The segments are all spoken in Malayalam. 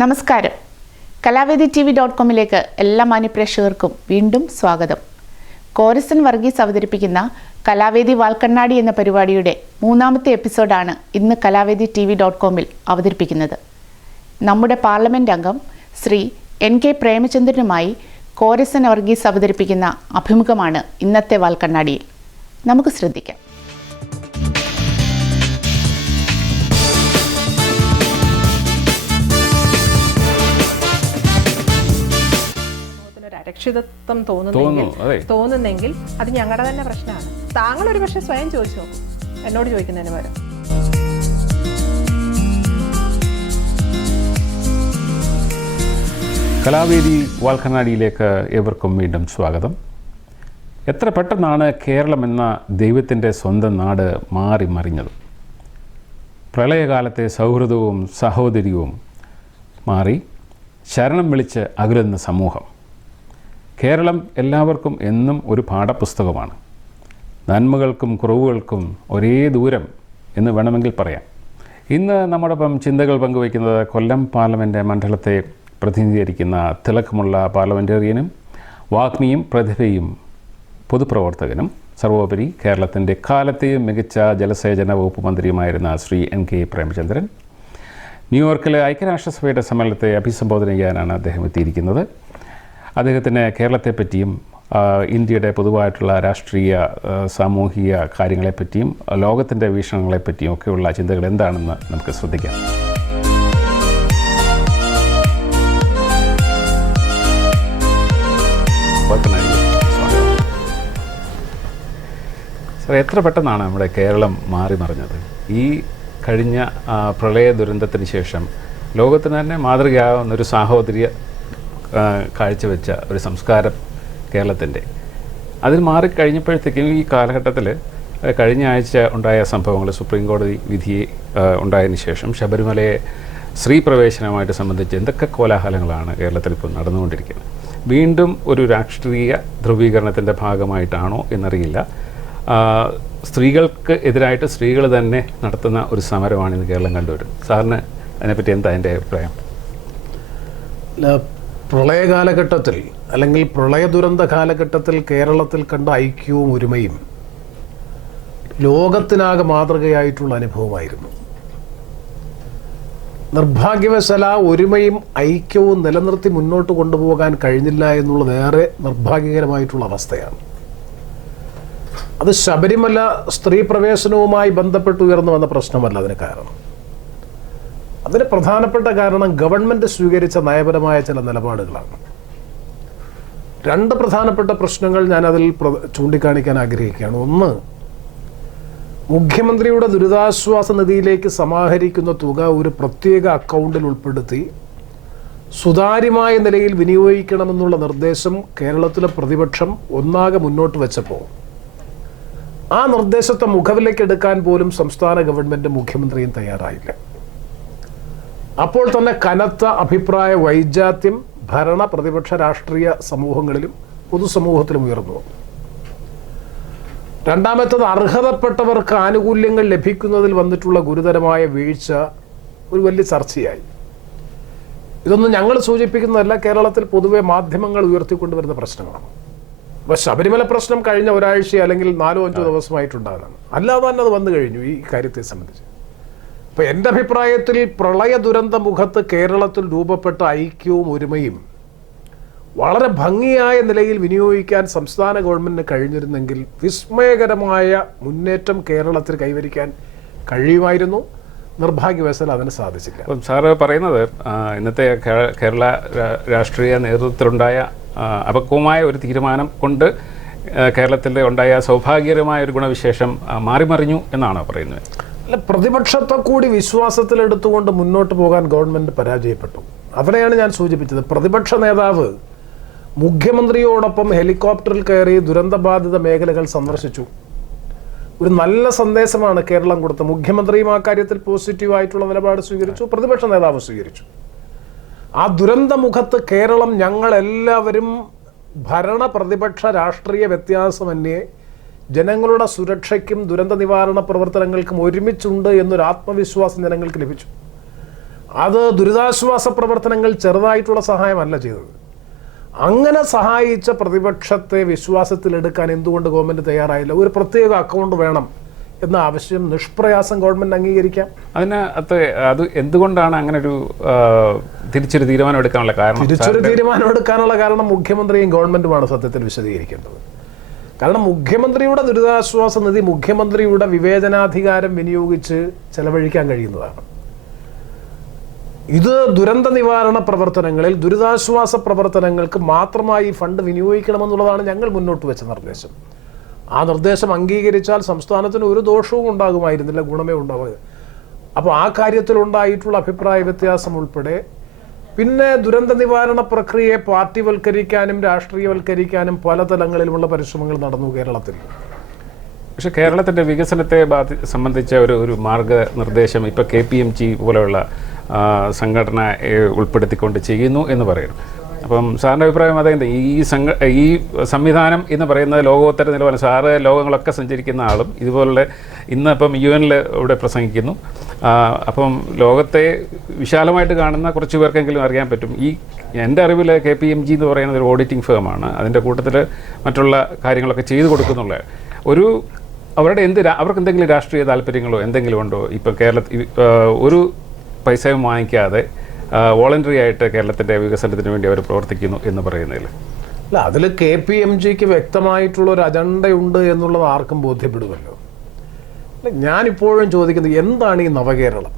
നമസ്കാരം. കലാവേദി TV.comലേക്ക് എല്ലാ മാന്യപ്രേക്ഷകർക്കും വീണ്ടും സ്വാഗതം. കോരസൻ വർഗീസ് അവതരിപ്പിക്കുന്ന കലാവേദി വാൽക്കണ്ണാടി എന്ന പരിപാടിയുടെ മൂന്നാമത്തെ എപ്പിസോഡാണ് ഇന്ന് കലാവേദി TV.comൽ അവതരിപ്പിക്കുന്നത്. നമ്മുടെ പാർലമെന്റ് അംഗം ശ്രീ NK പ്രേമചന്ദ്രനുമായി കോരസൻ വർഗീസ് അവതരിപ്പിക്കുന്ന അഭിമുഖമാണ് ഇന്നത്തെ വാൽക്കണ്ണാടിയിൽ. നമുക്ക് ശ്രദ്ധിക്കാം. രക്ഷിതത്വം തോന്നുന്നെങ്കിൽ അത് ഞങ്ങളുടെ തന്നെ പ്രശ്നമാണ്. താങ്കൾ ഒരു പക്ഷെ സ്വയം ചോദിച്ചു നോക്കും, എന്നോട് ചോദിക്കുന്നതിന് പകരം. കലാവേദി വാൽക്കണ്ണാടിയിലേക്ക് ഏവർക്കും വീണ്ടും സ്വാഗതം. എത്ര പെട്ടെന്നാണ് കേരളം എന്ന ദൈവത്തിൻ്റെ സ്വന്തം നാട് മാറി മറിഞ്ഞത്. പ്രളയകാലത്തെ സൗഹൃദവും സഹോദര്യവും മാറി ശരണം വിളിച്ച് അകലുന്ന സമൂഹം. കേരളം എല്ലാവർക്കും എന്നും ഒരു പാഠപുസ്തകമാണ്. നന്മകൾക്കും കുറവുകൾക്കും ഒരേ ദൂരം എന്ന് വേണമെങ്കിൽ പറയാം. ഇന്ന് നമ്മോടൊപ്പം ചിന്തകൾ പങ്കുവയ്ക്കുന്നത് കൊല്ലം പാർലമെൻറ്റ് മണ്ഡലത്തെ പ്രതിനിധീകരിക്കുന്ന തിളക്കമുള്ള പാർലമെൻറ്റേറിയനും വാഗ്മിയും പ്രതിഭയും പൊതുപ്രവർത്തകനും സർവോപരി കേരളത്തിൻ്റെ കാലത്തെയും മികച്ച ജലസേചന വകുപ്പ് മന്ത്രിയുമായിരുന്ന ശ്രീ NK പ്രേമചന്ദ്രൻ. ന്യൂയോർക്കിലെ ഐക്യരാഷ്ട്രസഭയുടെ സമ്മേളനത്തെ അഭിസംബോധന ചെയ്യാനാണ് അദ്ദേഹം എത്തിയിരിക്കുന്നത്. അദ്ദേഹത്തിന് കേരളത്തെപ്പറ്റിയും ഇന്ത്യയുടെ പൊതുവായിട്ടുള്ള രാഷ്ട്രീയ സാമൂഹിക കാര്യങ്ങളെപ്പറ്റിയും ലോകത്തിൻ്റെ വീക്ഷണങ്ങളെപ്പറ്റിയും ഒക്കെയുള്ള ചിന്തകൾ എന്താണെന്ന് നമുക്ക് ശ്രദ്ധിക്കാം. സാർ, എത്ര പെട്ടെന്നാണ് നമ്മുടെ കേരളം മാറി മറിഞ്ഞത്? ഈ കഴിഞ്ഞ പ്രളയ ദുരന്തത്തിന് ശേഷം ലോകത്തിന് തന്നെ മാതൃകയാവുന്നൊരു സാഹോദര്യ കാഴ്ചവെച്ച ഒരു സംസ്കാരം കേരളത്തിൻ്റെ, അതിൽ മാറിക്കഴിഞ്ഞപ്പോഴത്തേക്കും ഈ കാലഘട്ടത്തിൽ കഴിഞ്ഞ ആഴ്ച ഉണ്ടായ സംഭവങ്ങൾ, സുപ്രീം കോടതി വിധി ഉണ്ടായതിന് ശേഷം ശബരിമലയെ സ്ത്രീ പ്രവേശനവുമായിട്ട് സംബന്ധിച്ച് എന്തൊക്കെ കോലാഹലങ്ങളാണ് കേരളത്തിൽ ഇപ്പോൾ നടന്നുകൊണ്ടിരിക്കുന്നത്. വീണ്ടും ഒരു രാഷ്ട്രീയ ധ്രുവീകരണത്തിൻ്റെ ഭാഗമായിട്ടാണോ എന്നറിയില്ല. സ്ത്രീകൾക്ക് എതിരായിട്ട് സ്ത്രീകൾ തന്നെ നടത്തുന്ന ഒരു സമരമാണ് ഇന്ന് കേരളം കണ്ടുവരുന്നത്. സാറിന് അതിനെപ്പറ്റി എന്താ എൻ്റെ അഭിപ്രായം? പ്രളയ കാലഘട്ടത്തിൽ അല്ലെങ്കിൽ പ്രളയ ദുരന്ത കാലഘട്ടത്തിൽ കേരളത്തിൽ കണ്ട ഐക്യവും ഒരുമയും ലോകത്തിനാകെ മാതൃകയായിട്ടുള്ള അനുഭവമായിരുന്നു. നിർഭാഗ്യവശാൽ ആ ഒരുമയും ഐക്യവും നിലനിർത്തി മുന്നോട്ട് കൊണ്ടുപോകാൻ കഴിഞ്ഞില്ല എന്നുള്ളത് ഏറെ നിർഭാഗ്യകരമായിട്ടുള്ള അവസ്ഥയാണ്. അത് ശബരിമല സ്ത്രീ പ്രവേശനവുമായി ബന്ധപ്പെട്ട് ഉയർന്നു വന്ന പ്രശ്നമല്ല അതിന് കാരണം. അതിന് പ്രധാനപ്പെട്ട കാരണം ഗവൺമെൻറ് സ്വീകരിച്ച നയപരമായ ചില നിലപാടുകളാണ്. രണ്ട് പ്രധാനപ്പെട്ട പ്രശ്നങ്ങൾ ഞാനതിൽ ചൂണ്ടിക്കാണിക്കാൻ ആഗ്രഹിക്കുകയാണ്. ഒന്ന്, മുഖ്യമന്ത്രിയുടെ ദുരിതാശ്വാസ നിധിയിലേക്ക് സമാഹരിക്കുന്ന തുക ഒരു പ്രത്യേക അക്കൗണ്ടിൽ ഉൾപ്പെടുത്തി സുതാര്യമായ നിലയിൽ വിനിയോഗിക്കണമെന്നുള്ള നിർദ്ദേശം കേരളത്തിലെ പ്രതിപക്ഷം ഒന്നാകെ മുന്നോട്ട് വെച്ചപ്പോൾ ആ നിർദ്ദേശത്തെ മുഖവിലേക്ക് എടുക്കാൻ പോലും സംസ്ഥാന ഗവൺമെൻറ് മുഖ്യമന്ത്രിയും തയ്യാറായില്ല. അപ്പോൾ തന്നെ കനത്ത അഭിപ്രായ വൈജാത്യം ഭരണ പ്രതിപക്ഷ രാഷ്ട്രീയ സമൂഹങ്ങളിലും പൊതുസമൂഹത്തിലും ഉയർന്നു വന്നു. രണ്ടാമത്തത്, അർഹതപ്പെട്ടവർക്ക് ആനുകൂല്യങ്ങൾ ലഭിക്കുന്നതിൽ വന്നിട്ടുള്ള ഗുരുതരമായ വീഴ്ച ഒരു വലിയ ചർച്ചയായി. ഇതൊന്നും ഞങ്ങൾ സൂചിപ്പിക്കുന്നതല്ല, കേരളത്തിൽ പൊതുവെ മാധ്യമങ്ങൾ ഉയർത്തിക്കൊണ്ടുവരുന്ന പ്രശ്നങ്ങളാണ്. അപ്പോൾ ശബരിമല പ്രശ്നം കഴിഞ്ഞ ഒരാഴ്ച അല്ലെങ്കിൽ 4-5 ദിവസമായിട്ടുണ്ടാകുന്നതാണ്. അല്ലാതെ തന്നെ അത് വന്നു കഴിഞ്ഞു ഈ കാര്യത്തെ സംബന്ധിച്ച്. അപ്പോൾ എൻ്റെ അഭിപ്രായത്തിൽ പ്രളയ ദുരന്ത മുഖത്ത് കേരളത്തിൽ രൂപപ്പെട്ട ഐക്യവും ഒരുമയും വളരെ ഭംഗിയായ നിലയിൽ വിനിയോഗിക്കാൻ സംസ്ഥാന ഗവൺമെൻറ്റിന് കഴിഞ്ഞിരുന്നെങ്കിൽ വിസ്മയകരമായ മുന്നേറ്റം കേരളത്തിൽ കൈവരിക്കാൻ കഴിയുമായിരുന്നു. നിർഭാഗ്യവശാൽ അതിന് സാധിച്ചില്ല. അപ്പം സാറ് പറയുന്നത് ഇന്നത്തെ കേരള രാഷ്ട്രീയ നേതൃത്വത്തിലുണ്ടായ അപക്വമായ ഒരു തീരുമാനം കൊണ്ട് കേരളത്തിൽ ഉണ്ടായ സൗഭാഗ്യകരമായ ഒരു ഗുണവിശേഷം മാറിമറിഞ്ഞു എന്നാണോ പറയുന്നത്? അല്ല, പ്രതിപക്ഷത്തെ കൂടി വിശ്വാസത്തിലെടുത്തുകൊണ്ട് മുന്നോട്ട് പോകാൻ ഗവൺമെൻറ് പരാജയപ്പെട്ടു. അവിടെയാണ് ഞാൻ സൂചിപ്പിച്ചത്. പ്രതിപക്ഷ നേതാവ് മുഖ്യമന്ത്രിയോടൊപ്പം ഹെലികോപ്റ്ററിൽ കയറി ദുരന്തബാധിത മേഖലകൾ സന്ദർശിച്ചു. ഒരു നല്ല സന്ദേശമാണ് കേരളം കൊടുത്തത്. മുഖ്യമന്ത്രിയും ആ കാര്യത്തിൽ പോസിറ്റീവായിട്ടുള്ള നിലപാട് സ്വീകരിച്ചു, പ്രതിപക്ഷ നേതാവ് സ്വീകരിച്ചു. ആ ദുരന്തമുഖത്ത് കേരളം ഞങ്ങളെല്ലാവരും ഭരണ പ്രതിപക്ഷ രാഷ്ട്രീയ വ്യത്യാസമന്യേ ജനങ്ങളുടെ സുരക്ഷയ്ക്കും ദുരന്ത നിവാരണ പ്രവർത്തനങ്ങൾക്കും ഒരുമിച്ചുണ്ട് എന്നൊരു ആത്മവിശ്വാസം ജനങ്ങൾക്ക് ലഭിച്ചു. അത് ദുരിതാശ്വാസ പ്രവർത്തനങ്ങൾ ചെറുതായിട്ടുള്ള സഹായമല്ല ചെയ്തത്. അങ്ങനെ സഹായിച്ച പ്രതിപക്ഷത്തെ വിശ്വാസത്തിലെടുക്കാൻ എന്തുകൊണ്ട് ഗവൺമെൻറ് തയ്യാറായില്ല? ഒരു പ്രത്യേക അക്കൗണ്ട് വേണം എന്ന ആവശ്യം നിഷ്പ്രയാസം ഗവൺമെൻറ് അംഗീകരിക്കാം. അത് എന്തുകൊണ്ടാണ് അങ്ങനെ ഒരു തിരിച്ചൊരു തീരുമാനം എടുക്കാനുള്ള കാരണം മുഖ്യമന്ത്രിയും ഗവൺമെൻറ്റുമാണ് സത്യത്തിൽ വിശദീകരിക്കേണ്ടത്. കാരണം മുഖ്യമന്ത്രിയുടെ ദുരിതാശ്വാസ നിധി മുഖ്യമന്ത്രിയുടെ വിവേചനാധികാരം വിനിയോഗിച്ച് ചെലവഴിക്കാൻ കഴിയുന്നതാണ്. ഇത് ദുരന്ത നിവാരണ പ്രവർത്തനങ്ങളിൽ ദുരിതാശ്വാസ പ്രവർത്തനങ്ങൾക്ക് മാത്രമായി ഫണ്ട് വിനിയോഗിക്കണമെന്നുള്ളതാണ് ഞങ്ങൾ മുന്നോട്ട് വെച്ച നിർദ്ദേശം. ആ നിർദ്ദേശം അംഗീകരിച്ചാൽ സംസ്ഥാനത്തിന് ഒരു ദോഷവും ഉണ്ടാകുമായിരുന്നില്ല, ഗുണമേ ഉണ്ടാവുക. അപ്പോൾ ആ കാര്യത്തിലുണ്ടായിട്ടുള്ള അഭിപ്രായ വ്യത്യാസം ഉൾപ്പെടെ പിന്നെ ദുരന്ത നിവാരണ പ്രക്രിയയെ പാർട്ടിവൽക്കരിക്കാനും രാഷ്ട്രീയവൽക്കരിക്കാനും പല തലങ്ങളിലുമുള്ള പരിശ്രമങ്ങൾ നടന്നു കേരളത്തിൽ. പക്ഷേ കേരളത്തിൻ്റെ വികസനത്തെ സംബന്ധിച്ച ഒരു മാർഗനിർദ്ദേശം ഇപ്പോൾ KPMG പോലെയുള്ള സംഘടന ഉൾപ്പെടുത്തിക്കൊണ്ട് ചെയ്യുന്നു എന്ന് പറയുന്നു. അപ്പം സാറിൻ്റെ അഭിപ്രായം അതെന്ത്? ഈ സംവിധാനം എന്ന് പറയുന്നത് ലോകോത്തര നിലവാരം. സാറ് ലോകങ്ങളൊക്കെ സഞ്ചരിക്കുന്ന ആളും ഇതുപോലെ ഇന്നിപ്പം UN ഇവിടെ പ്രസംഗിക്കുന്നു. അപ്പം ലോകത്തെ വിശാലമായിട്ട് കാണുന്ന കുറച്ച് പേർക്കെങ്കിലും അറിയാൻ പറ്റും. എൻ്റെ അറിവിൽ KPMG എന്ന് പറയുന്നത് ഒരു ഓഡിറ്റിംഗ് ഫേമാണ്. അതിൻ്റെ കൂട്ടത്തിൽ മറ്റുള്ള കാര്യങ്ങളൊക്കെ ചെയ്തു കൊടുക്കുന്നുള്ള അവർക്ക് എന്തെങ്കിലും രാഷ്ട്രീയ താല്പര്യങ്ങളോ എന്തെങ്കിലും ഉണ്ടോ? ഇപ്പം കേരളത്തിൽ ഒരു പൈസയും വാങ്ങിക്കാതെ വോളണ്ടറി ആയിട്ട് കേരളത്തിൻ്റെ വികസനത്തിന് വേണ്ടി അവർ പ്രവർത്തിക്കുന്നു എന്ന് പറയുന്നതിൽ അല്ല, അതിൽ KPMGക്ക് വ്യക്തമായിട്ടുള്ളൊരു അജണ്ടയുണ്ട് എന്നുള്ളത് ആർക്കും ബോധ്യപ്പെടുമല്ലോ. ഞാനിപ്പോഴും ചോദിക്കുന്നത് എന്താണ് ഈ നവകേരളം?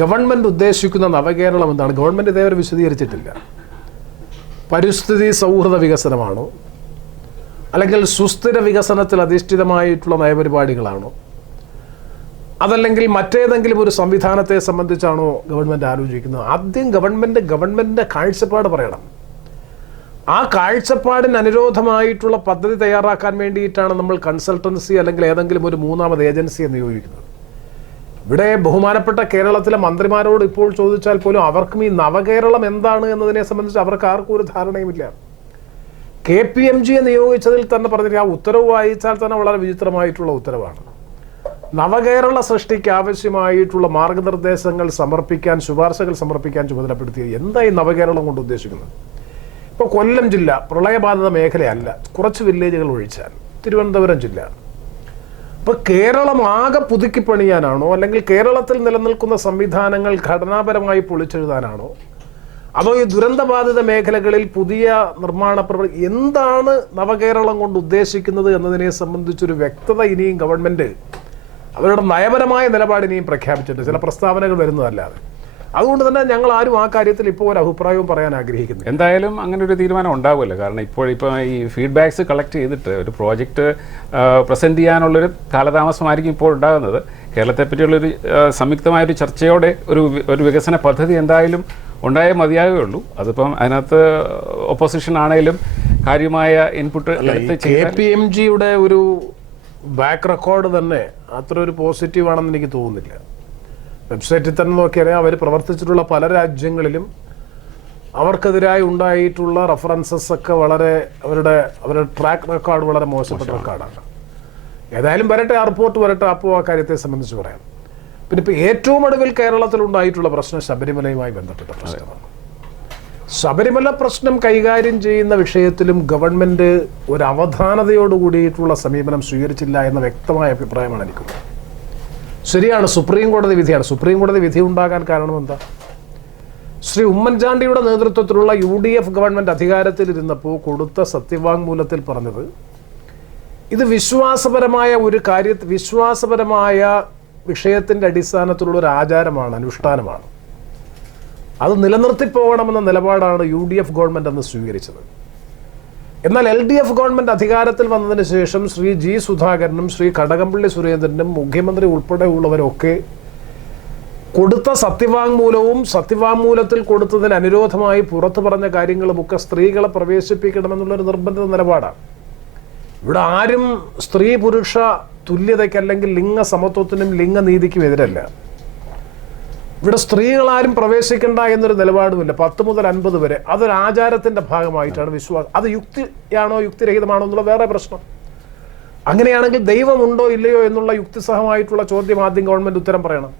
ഗവൺമെൻറ് ഉദ്ദേശിക്കുന്ന നവകേരളം എന്താണ്? ഗവൺമെൻറ് ഇതേവരെ വിശദീകരിച്ചിട്ടില്ല. പരിസ്ഥിതി സൗഹൃദ വികസനമാണോ, അല്ലെങ്കിൽ സുസ്ഥിര വികസനത്തിൽ അധിഷ്ഠിതമായിട്ടുള്ള നയപരിപാടികളാണോ, അതല്ലെങ്കിൽ മറ്റേതെങ്കിലും ഒരു സംവിധാനത്തെ സംബന്ധിച്ചാണോ ഗവൺമെൻറ് ആലോചിക്കുന്നത്? ആദ്യം ഗവൺമെൻറ് കാഴ്ചപ്പാട് പറയണം. ആ കാഴ്ചപ്പാടിന് അനുരോധമായിട്ടുള്ള പദ്ധതി തയ്യാറാക്കാൻ വേണ്ടിയിട്ടാണ് നമ്മൾ കൺസൾട്ടൻസി അല്ലെങ്കിൽ ഏതെങ്കിലും ഒരു മൂന്നാമത് ഏജൻസിയെ നിയോഗിക്കുന്നത്. ഇവിടെ ബഹുമാനപ്പെട്ട കേരളത്തിലെ മന്ത്രിമാരോട് ഇപ്പോൾ ചോദിച്ചാൽ പോലും അവർക്കും ഈ നവകേരളം എന്താണ് എന്നതിനെ സംബന്ധിച്ച് അവർക്ക് ആർക്കും ഒരു ധാരണയുമില്ല. KPMGയെ നിയോഗിച്ചതിൽ തന്നെ പറഞ്ഞിരിക്കുക, ആ ഉത്തരവ് വായിച്ചാൽ തന്നെ വളരെ വിചിത്രമായിട്ടുള്ള ഉത്തരവാണ്. നവകേരള സൃഷ്ടിക്ക് ആവശ്യമായിട്ടുള്ള മാർഗനിർദ്ദേശങ്ങൾ സമർപ്പിക്കാൻ, ശുപാർശകൾ സമർപ്പിക്കാൻ ചുമതലപ്പെടുത്തിയത്. എന്താ ഈ നവകേരളം കൊണ്ട് ഉദ്ദേശിക്കുന്നത്? ഇപ്പോൾ കൊല്ലം ജില്ല പ്രളയബാധിത മേഖലയല്ല, കുറച്ച് വില്ലേജുകൾ ഒഴിച്ചാൽ തിരുവനന്തപുരം ജില്ല. അപ്പോൾ കേരളം ആകെ പുതുക്കി പണിയാനാണോ, അല്ലെങ്കിൽ കേരളത്തിൽ നിലനിൽക്കുന്ന സംവിധാനങ്ങൾ ഘടനാപരമായി പൊളിച്ചെഴുതാനാണോ, അതോ ഈ ദുരന്തബാധിത മേഖലകളിൽ പുതിയ നിർമ്മാണ പ്രവർത്തനം എന്താണ് നവകേരളം കൊണ്ട് ഉദ്ദേശിക്കുന്നത് എന്നതിനെ സംബന്ധിച്ചൊരു വ്യക്തത ഇനിയും ഗവൺമെൻറ് അവരുടെ നയപരമായ നിലപാട് ഇനിയും പ്രഖ്യാപിച്ചിട്ടുണ്ട്. ചില പ്രസ്താവനകൾ വരുന്നതല്ലാതെ. അതുകൊണ്ട് തന്നെ ഞങ്ങൾ ആരും ആ കാര്യത്തിൽ ഇപ്പോൾ ഒരു അഭിപ്രായവും പറയാൻ ആഗ്രഹിക്കുന്നു. എന്തായാലും അങ്ങനെ ഒരു തീരുമാനം ഉണ്ടാവുമല്ലോ. കാരണം ഇപ്പോൾ ഈ ഫീഡ്ബാക്സ് കളക്ട് ചെയ്തിട്ട് ഒരു പ്രോജക്റ്റ് പ്രസൻറ്റ് ചെയ്യാനുള്ളൊരു കാലതാമസമായിരിക്കും ഇപ്പോൾ ഉണ്ടാകുന്നത്. കേരളത്തെപ്പറ്റിയുള്ളൊരു സംയുക്തമായൊരു ചർച്ചയോടെ ഒരു വികസന പദ്ധതി എന്തായാലും ഉണ്ടായേ മതിയാകുകയുള്ളൂ. അതിപ്പം അതിനകത്ത് ഓപ്പോസിഷൻ ആണെങ്കിലും കാര്യമായ ഇൻപുട്ട് KPMGയുടെ ഒരു ബാക്ക് റെക്കോർഡ് തന്നെ അത്ര ഒരു പോസിറ്റീവ് ആണെന്ന് എനിക്ക് തോന്നുന്നില്ല. വെബ്സൈറ്റിൽ തന്നെ നോക്കിയാൽ അവർ പ്രവർത്തിച്ചിട്ടുള്ള പല രാജ്യങ്ങളിലും അവർക്കെതിരായി ഉണ്ടായിട്ടുള്ള റെഫറൻസസ് ഒക്കെ അവരുടെ ട്രാക്ക് റെക്കോർഡ് വളരെ മോശപ്പെട്ട റെക്കോർഡാണ്. ഏതായാലും വരട്ടെ, ആ റിപ്പോർട്ട് വരട്ടെ, അപ്പോൾ ആ കാര്യത്തെ സംബന്ധിച്ച് പറയാം. പിന്നെ ഇപ്പോൾ ഏറ്റവും ഒടുവിൽ കേരളത്തിൽ ഉണ്ടായിട്ടുള്ള പ്രശ്നം ശബരിമലയുമായി ബന്ധപ്പെട്ട പ്രശ്നമാണ്. ശബരിമല പ്രശ്നം കൈകാര്യം ചെയ്യുന്ന വിഷയത്തിലും ഗവൺമെൻറ് ഒരു അവധാനതയോട് കൂടിയിട്ടുള്ള സമീപനം സ്വീകരിച്ചില്ല എന്ന വ്യക്തമായ അഭിപ്രായമാണ് എനിക്കുള്ളത്. ശരിയാണ്, സുപ്രീം കോടതി വിധിയാണ്. സുപ്രീം കോടതി വിധി ഉണ്ടാകാൻ കാരണം എന്താ? ശ്രീ ഉമ്മൻചാണ്ടിയുടെ നേതൃത്വത്തിലുള്ള UDF ഗവൺമെൻറ് അധികാരത്തിലിരുന്നപ്പോൾ കൊടുത്ത സത്യവാങ്മൂലത്തിൽ പറഞ്ഞത് ഇത് വിശ്വാസപരമായ വിഷയത്തിൻ്റെ അടിസ്ഥാനത്തിലുള്ള ഒരു ആചാരമാണ്, അനുഷ്ഠാനമാണ്. അത് നിലനിർത്തിപ്പോകണമെന്ന നിലപാടാണ് UDF ഗവൺമെൻറ് അന്ന് സ്വീകരിച്ചത്. എന്നാൽ LDF ഗവൺമെൻറ് അധികാരത്തിൽ വന്നതിന് ശേഷം ശ്രീ G സുധാകരനും ശ്രീ കടകംപള്ളി സുരേന്ദ്രനും മുഖ്യമന്ത്രി ഉൾപ്പെടെയുള്ളവരൊക്കെ കൊടുത്ത സത്യവാങ്മൂലത്തിൽ കൊടുത്തതിന് അനുരോധമായി പുറത്തു പറഞ്ഞ കാര്യങ്ങളുമൊക്കെ സ്ത്രീകളെ പ്രവേശിപ്പിക്കണമെന്നുള്ളൊരു നിർബന്ധിത നിലപാടാണ്. ഇവിടെ ആരും സ്ത്രീ പുരുഷ തുല്യതയ്ക്ക് അല്ലെങ്കിൽ ലിംഗസമത്വത്തിനും ലിംഗനീതിക്കും എതിരല്ല. ഇവിടെ സ്ത്രീകളാരും പ്രവേശിക്കേണ്ട എന്നൊരു നിലപാടുമില്ല. 10 മുതൽ 50 വരെ അതൊരു ആചാരത്തിൻ്റെ ഭാഗമായിട്ടാണ് വിശ്വാസം. അത് യുക്തിയാണോ യുക്തിരഹിതമാണോ എന്നുള്ള വേറെ പ്രശ്നം. അങ്ങനെയാണെങ്കിൽ ദൈവമുണ്ടോ ഇല്ലയോ എന്നുള്ള യുക്തിസഹമായിട്ടുള്ള ചോദ്യം ആദ്യം ഗവൺമെൻറ് ഉത്തരം പറയണം.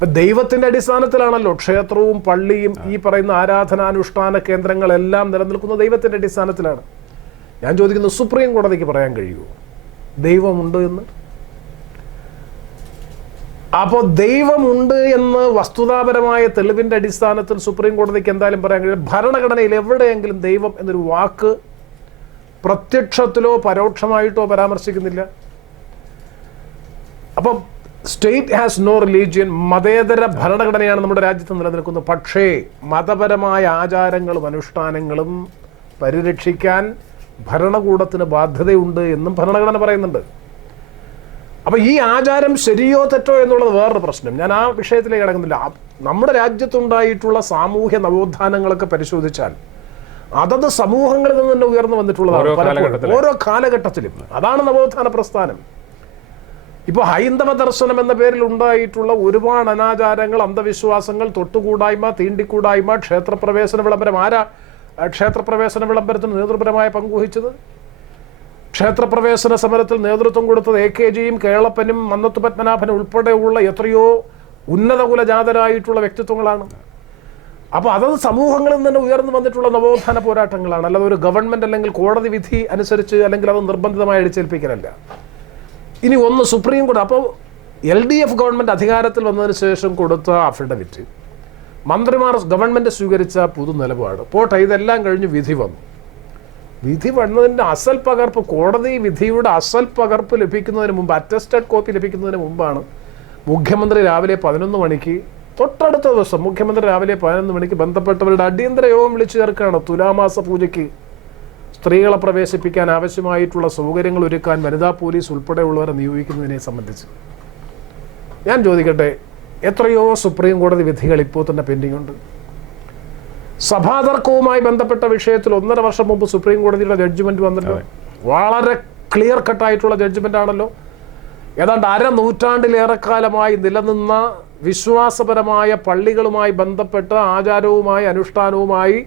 ഇപ്പം ദൈവത്തിൻ്റെ അടിസ്ഥാനത്തിലാണല്ലോ ക്ഷേത്രവും പള്ളിയും ഈ പറയുന്ന ആരാധനാനുഷ്ഠാന കേന്ദ്രങ്ങളെല്ലാം നിലനിൽക്കുന്ന ദൈവത്തിൻ്റെ അടിസ്ഥാനത്തിലാണ്. ഞാൻ ചോദിക്കുന്നത്, സുപ്രീം കോടതിക്ക് പറയാൻ കഴിയുമോ ദൈവമുണ്ട് എന്ന്? അപ്പോൾ ദൈവമുണ്ട് എന്ന് വസ്തുതാപരമായ തെളിവിൻ്റെ അടിസ്ഥാനത്തിൽ സുപ്രീം കോടതിക്ക് എന്തായാലും പറയാൻ കഴിയും. ഭരണഘടനയിൽ എവിടെയെങ്കിലും ദൈവം എന്നൊരു വാക്ക് പ്രത്യക്ഷത്തിലോ പരോക്ഷമായിട്ടോ പരാമർശിക്കുന്നില്ല. അപ്പം സ്റ്റേറ്റ് ഹാസ് നോ റിലീജിയൻ, മതേതര ഭരണഘടനയാണ് നമ്മുടെ രാജ്യത്ത് നിലനിൽക്കുന്നത്. പക്ഷേ മതപരമായ ആചാരങ്ങളും അനുഷ്ഠാനങ്ങളും പരിരക്ഷിക്കാൻ ഭരണകൂടത്തിന് ബാധ്യതയുണ്ട് എന്നും ഭരണഘടന പറയുന്നുണ്ട്. അപ്പോൾ ഈ ആചാരം ശരിയോ തെറ്റോ എന്നുള്ളത് വേറൊരു പ്രശ്നം. ഞാൻ ആ വിഷയത്തിലേക്ക് കിടക്കുന്നില്ല. നമ്മുടെ രാജ്യത്തുണ്ടായിട്ടുള്ള സാമൂഹ്യ നവോത്ഥാനങ്ങളൊക്കെ പരിശോധിച്ചാൽ അതത് സമൂഹങ്ങളിൽ നിന്ന് തന്നെ ഉയർന്നു വന്നിട്ടുള്ളതാണ് ഓരോ കാലഘട്ടത്തിലും. അതാണ് നവോത്ഥാന പ്രസ്ഥാനം. ഇപ്പോൾ ഹൈന്ദവ ദർശനം എന്ന പേരിൽ ഉണ്ടായിട്ടുള്ള ഒരുപാട് അനാചാരങ്ങൾ, അന്ധവിശ്വാസങ്ങൾ, തൊട്ടുകൂടായ്മ, തീണ്ടിക്കൂടായ്മ, ക്ഷേത്രപ്രവേശന വിളംബരം. ആരാ ക്ഷേത്രപ്രവേശന വിളംബരത്തിന് നേതൃപരമായ പങ്കുവഹിച്ചത്? ക്ഷേത്രപ്രവേശന സമരത്തിൽ നേതൃത്വം കൊടുത്തത് AKGയും കേളപ്പനും മന്നത്ത് പത്മനാഭനും ഉൾപ്പെടെയുള്ള എത്രയോ ഉന്നത കുലജാതരായിട്ടുള്ള വ്യക്തിത്വങ്ങളാണ്. അപ്പോൾ അതത് സമൂഹങ്ങളിൽ നിന്ന് ഉയർന്നു വന്നിട്ടുള്ള നവോത്ഥാന പോരാട്ടങ്ങളാണ്. അല്ലാതെ ഒരു ഗവൺമെന്റ് അല്ലെങ്കിൽ കോടതി വിധി അനുസരിച്ച് അല്ലെങ്കിൽ അത് നിർബന്ധിതമായി അടിച്ചേൽപ്പിക്കലല്ല. ഇനി ഒന്ന് സുപ്രീം കോടതി. അപ്പോൾ LDF ഗവൺമെന്റ് അധികാരത്തിൽ വന്നതിന് ശേഷം കൊടുത്ത അഫിഡവിറ്റ്, മന്ത്രിമാർ ഗവൺമെന്റ് സ്വീകരിച്ച പൊതു നിലപാട്, പോട്ടെ, ഇതെല്ലാം കഴിഞ്ഞ് വിധി വന്നു. വിധി വന്നതിൻ്റെ അസൽ പകർപ്പ്, കോടതി വിധിയുടെ അസൽ പകർപ്പ് ലഭിക്കുന്നതിന് മുമ്പ്, അറ്റസ്റ്റഡ് കോപ്പി ലഭിക്കുന്നതിന് മുമ്പാണ് മുഖ്യമന്ത്രി രാവിലെ 11 മണിക്ക്, തൊട്ടടുത്ത ദിവസം മുഖ്യമന്ത്രി രാവിലെ 11 മണിക്ക് ബന്ധപ്പെട്ടവരുടെ അടിയന്തര യോഗം വിളിച്ചു ചേർക്കുകയാണ്. തുലാമാസ പൂജയ്ക്ക് സ്ത്രീകളെ പ്രവേശിപ്പിക്കാൻ ആവശ്യമായിട്ടുള്ള സൗകര്യങ്ങൾ ഒരുക്കാൻ വനിതാ പോലീസ് ഉൾപ്പെടെയുള്ളവരെ നിയോഗിക്കുന്നതിനെ സംബന്ധിച്ച് ഞാൻ ചോദിക്കട്ടെ, എത്രയോ സുപ്രീം കോടതി വിധികൾ ഇപ്പോൾ തന്നെ പെൻഡിംഗ് ഉണ്ട്. സഭാതർക്കവുമായി ബന്ധപ്പെട്ട വിഷയത്തിൽ 1.5 വർഷം മുമ്പ് സുപ്രീം കോടതിയുടെ ജഡ്ജ്മെന്റ് വന്നല്ലോ. വളരെ ക്ലിയർ കട്ടായിട്ടുള്ള ജഡ്ജ്മെന്റ് ആണല്ലോ. ഏതാണ്ട് 1/2 നൂറ്റാണ്ടിലേറെക്കാലമായി നിലനിന്ന വിശ്വാസപരമായ പള്ളികളുമായി ബന്ധപ്പെട്ട ആചാരവുമായി അനുഷ്ഠാനവുമായി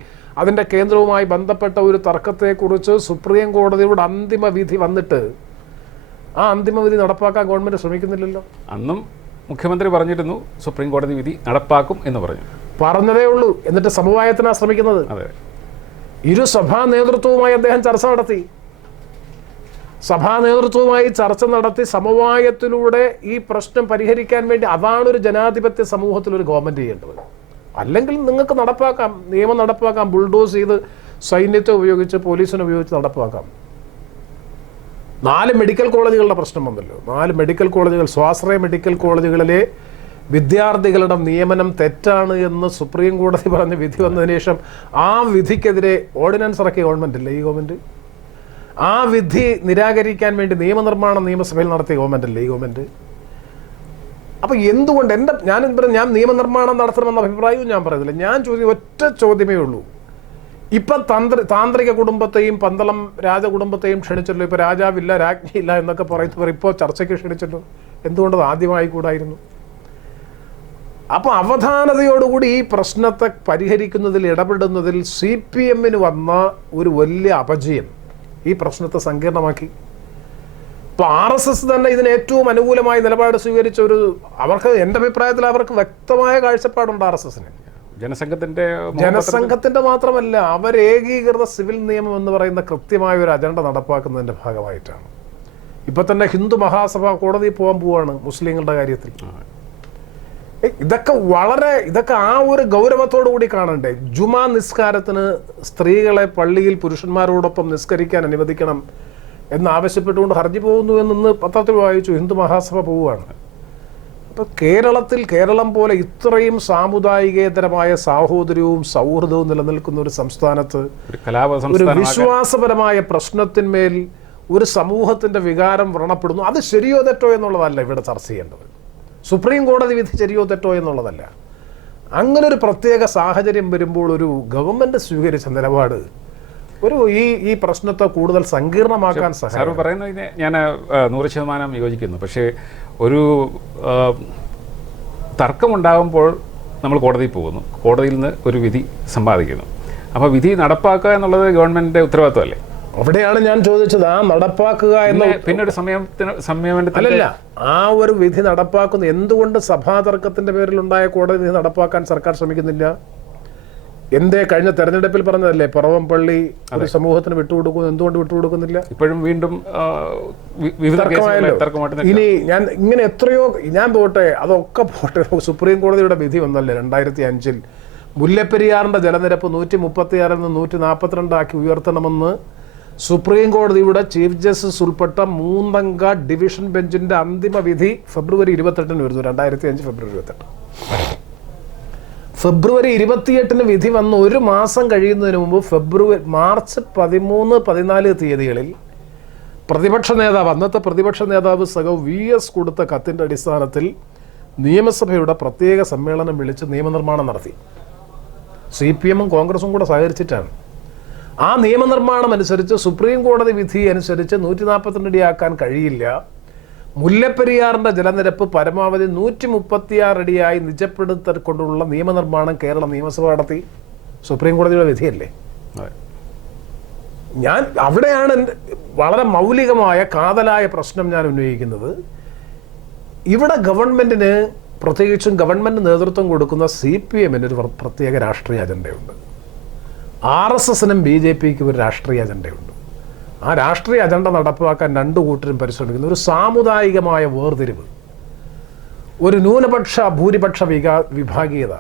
അതിൻ്റെ കേന്ദ്രവുമായി ബന്ധപ്പെട്ട ഒരു തർക്കത്തെക്കുറിച്ച് സുപ്രീം കോടതിയുടെ അന്തിമ വിധി വന്നിട്ട് ആ അന്തിമ വിധി നടപ്പാക്കാൻ ഗവൺമെന്റ് ശ്രമിക്കുന്നില്ലല്ലോ. അന്നും മുഖ്യമന്ത്രി പറഞ്ഞിരുന്നു സുപ്രീം കോടതി വിധി നടപ്പാക്കും എന്ന് പറഞ്ഞതേ ഉള്ളൂ. എന്നിട്ട് സമവായത്തിനാണ് ശ്രമിക്കുന്നത്. ഇരു സഭാ നേതൃത്വവുമായി അദ്ദേഹം ചർച്ച നടത്തി. സഭാ നേതൃത്വവുമായി ചർച്ച നടത്തി സമവായത്തിലൂടെ ഈ പ്രശ്നം പരിഹരിക്കാൻ വേണ്ടി. അതാണ് ഒരു ജനാധിപത്യ സമൂഹത്തിൽ ഒരു ഗവൺമെന്റ് ചെയ്യേണ്ടത്. അല്ലെങ്കിൽ നിങ്ങൾക്ക് നടപ്പാക്കാം, നിയമം നടപ്പാക്കാം, ബുൾഡോസ് ചെയ്ത് സൈന്യത്തെ ഉപയോഗിച്ച് പോലീസിനെ ഉപയോഗിച്ച് നടപ്പാക്കാം. 4 മെഡിക്കൽ കോളേജുകളുടെ പ്രശ്നം വന്നല്ലോ. 4 മെഡിക്കൽ കോളേജുകൾ, സ്വാശ്രയ മെഡിക്കൽ കോളേജുകളിലെ വിദ്യാർത്ഥികളുടെ നിയമനം തെറ്റാണ് എന്ന് സുപ്രീം കോടതി പറഞ്ഞ് വിധി വന്നതിന് ശേഷം ആ വിധിക്കെതിരെ ഓർഡിനൻസ് ഇറക്കിയ ഗവൺമെന്റ് അല്ലേ ഈ ഗവൺമെന്റ്? ആ വിധി നിരാകരിക്കാൻ വേണ്ടി നിയമനിർമ്മാണം നിയമസഭയിൽ നടത്തിയ ഗവൺമെന്റ് അല്ലേ ഈ ഗവൺമെന്റ്? അപ്പോൾ എന്തുകൊണ്ട് ഞാൻ നിയമനിർമ്മാണം നടത്തണമെന്ന അഭിപ്രായവും ഞാൻ പറയുന്നില്ല. ഞാൻ ഒറ്റ ചോദ്യമേ ഉള്ളൂ. ഇപ്പം താന്ത്രിക കുടുംബത്തെയും പന്തളം രാജകുടുംബത്തെയും ക്ഷണിച്ചല്ലോ. ഇപ്പോൾ രാജാവില്ല, രാജ്ഞിയില്ല എന്നൊക്കെ പറയുന്നവർ ഇപ്പോൾ ചർച്ചയ്ക്ക് ക്ഷണിച്ചല്ലോ. എന്തുകൊണ്ടത് ആദ്യമായി കൂടായിരുന്നു? അപ്പോൾ അവധാനതയോടുകൂടി ഈ പ്രശ്നത്തെ പരിഹരിക്കുന്നതിൽ ഇടപെടുന്നതിൽ CPMന് വന്ന ഒരു വലിയ അപജയം ഈ പ്രശ്നത്തെ സങ്കീർണമാക്കി. ഇപ്പോൾ RSS തന്നെ ഇതിന് ഏറ്റവും അനുകൂലമായി നിലപാട് സ്വീകരിച്ച അവർക്ക്, എൻ്റെ അഭിപ്രായത്തിൽ അവർക്ക് വ്യക്തമായ കാഴ്ചപ്പാടുണ്ട്. RSSന് ജനസംഘത്തിന്റെ മാത്രമല്ല, അവർ ഏകീകൃത സിവിൽ നിയമം എന്ന് പറയുന്ന കൃത്യമായ ഒരു അജണ്ട നടപ്പാക്കുന്നതിന്റെ ഭാഗമായിട്ടാണ്. ഇപ്പൊ തന്നെ ഹിന്ദു മഹാസഭ കോടതിയിൽ പോകാൻ പോവാണ് മുസ്ലിങ്ങളുടെ കാര്യത്തിൽ. ഇതൊക്കെ ആ ഒരു ഗൗരവത്തോടു കൂടി കാണണ്ടേ? ജുമാ നിസ്കാരത്തിന് സ്ത്രീകളെ പള്ളിയിൽ പുരുഷന്മാരോടൊപ്പം നിസ്കരിക്കാൻ അനുവദിക്കണം എന്നാവശ്യപ്പെട്ടുകൊണ്ട് ഹർജി പോകുന്നു എന്ന് പത്രത്തിൽ വായിച്ചു. ഹിന്ദു മഹാസഭ പോവുകയാണ്. അപ്പോൾ കേരളം പോലെ ഇത്രയും സാമുദായികേതരമായ സാഹോദര്യവും സൗഹൃദവും നിലനിൽക്കുന്ന ഒരു സംസ്ഥാനത്ത് ഒരു വിശ്വാസപരമായ പ്രശ്നത്തിന്മേൽ ഒരു സമൂഹത്തിന്റെ വികാരം വ്രണപ്പെടുന്നു. അത് ശരിയോ തെറ്റോ എന്നുള്ളതല്ല ഇവിടെ ചർച്ച ചെയ്യേണ്ടത്. സുപ്രീം കോടതി വിധി ശരിയോ തെറ്റോ എന്നുള്ളതല്ല. അങ്ങനെ ഒരു പ്രത്യേക സാഹചര്യം വരുമ്പോൾ ഒരു ഗവൺമെന്റ് സ്വീകരിച്ച നിലപാട് ഈ പ്രശ്നത്തെ കൂടുതൽ സങ്കീർണമാക്കാൻ സഹായിക്കും. പറയുന്നതിന് ഞാൻ 100% യോജിക്കുന്നു. പക്ഷേ ഒരു തർക്കമുണ്ടാകുമ്പോൾ നമ്മൾ കോടതിയിൽ പോകുന്നു, കോടതിയിൽ നിന്ന് ഒരു വിധി സമ്പാദിക്കുന്നു. അപ്പോൾ വിധി നടപ്പാക്കുക എന്നുള്ളത് ഗവൺമെൻറ്റിൻ്റെ ഉത്തരവാദിത്വമല്ലേ? അവിടെയാണ് ഞാൻ ചോദിച്ചത്, ആ നടപ്പാക്കുക എന്ന പിന്നെ ഒരു സംയമനത്തിൽ അല്ലല്ല, ആ ഒരു വിധി നടപ്പാക്കുന്ന എന്തുകൊണ്ട് സഭാ തർക്കത്തിന്റെ പേരിലുണ്ടായ കോടതി വിധി നടപ്പാക്കാൻ സർക്കാർ ശ്രമിക്കുന്നില്ല? എന്തേ കഴിഞ്ഞ തെരഞ്ഞെടുപ്പിൽ പറഞ്ഞതല്ലേ പിറവംപള്ളി ഒരു സമൂഹത്തിന് വിട്ടുകൊടുക്കുന്നു, എന്തുകൊണ്ട് വിട്ടുകൊടുക്കുന്നില്ല? ഇപ്പോഴും വീണ്ടും ഇനി ഞാൻ ഇങ്ങനെ എത്രയോ ഞാൻ പോട്ടെ, അതൊക്കെ പോട്ടെ, സുപ്രീം കോടതിയുടെ വിധി വന്നല്ലേ 2005 മുല്ലപ്പെരിയാറിന്റെ ജലനിരപ്പ് 136 നിന്ന് 142 ആക്കി ഉയർത്തണമെന്ന് സുപ്രീം കോടതിയുടെ ചീഫ് ജസ്റ്റിസ് ഉൾപ്പെട്ട 3-അംഗ ഡിവിഷൻ ബെഞ്ചിന്റെ അന്തിമ വിധി ഫെബ്രുവരി 28 വരുന്നു. 2005 ഫെബ്രുവരി 28. ഫെബ്രുവരി 28 വിധി വന്ന് ഒരു മാസം കഴിയുന്നതിന് മുമ്പ് മാർച്ച് 13, 14 തീയതികളിൽ അന്നത്തെ പ്രതിപക്ഷ നേതാവ് സഖാവ് VS കൊടുത്ത കത്തിന്റെ അടിസ്ഥാനത്തിൽ നിയമസഭയുടെ പ്രത്യേക സമ്മേളനം വിളിച്ച് നിയമനിർമ്മാണം നടത്തി. CPM-ഉം കോൺഗ്രസും കൂടെ സഹകരിച്ചിട്ടാണ്. ആ നിയമനിർമ്മാണം അനുസരിച്ച് സുപ്രീം കോടതി വിധി അനുസരിച്ച് 142 അടി ആക്കാൻ കഴിയില്ല. മുല്ലപ്പെരിയാറിന്റെ ജലനിരപ്പ് പരമാവധി 136 അടിയായി നിജപ്പെടുത്തിക്കൊണ്ടുള്ള നിയമനിർമ്മാണം കേരള നിയമസഭ നടത്തി. സുപ്രീം കോടതിയുടെ വിധിയല്ലേ. ഞാൻ അവിടെയാണ് വളരെ മൗലികമായ കാതലായ പ്രശ്നം ഞാൻ ഉന്നയിക്കുന്നത്. ഇവിടെ ഗവൺമെന്റിന്, പ്രത്യേകിച്ചും ഗവൺമെന്റ് നേതൃത്വം കൊടുക്കുന്ന CPM-ന് ഒരു പ്രത്യേക രാഷ്ട്രീയ അജണ്ടയുണ്ട്. RSS-നും BJP-ക്കും ഒരു രാഷ്ട്രീയ അജണ്ടയുണ്ട്. ആ രാഷ്ട്രീയ അജണ്ട നടപ്പാക്കാൻ രണ്ടു കൂട്ടരും പരിശ്രമിക്കുന്നു. ഒരു സാമുദായികമായ വേർതിരിവ്, ഒരു ന്യൂനപക്ഷ ഭൂരിപക്ഷ വിഭാഗീയത,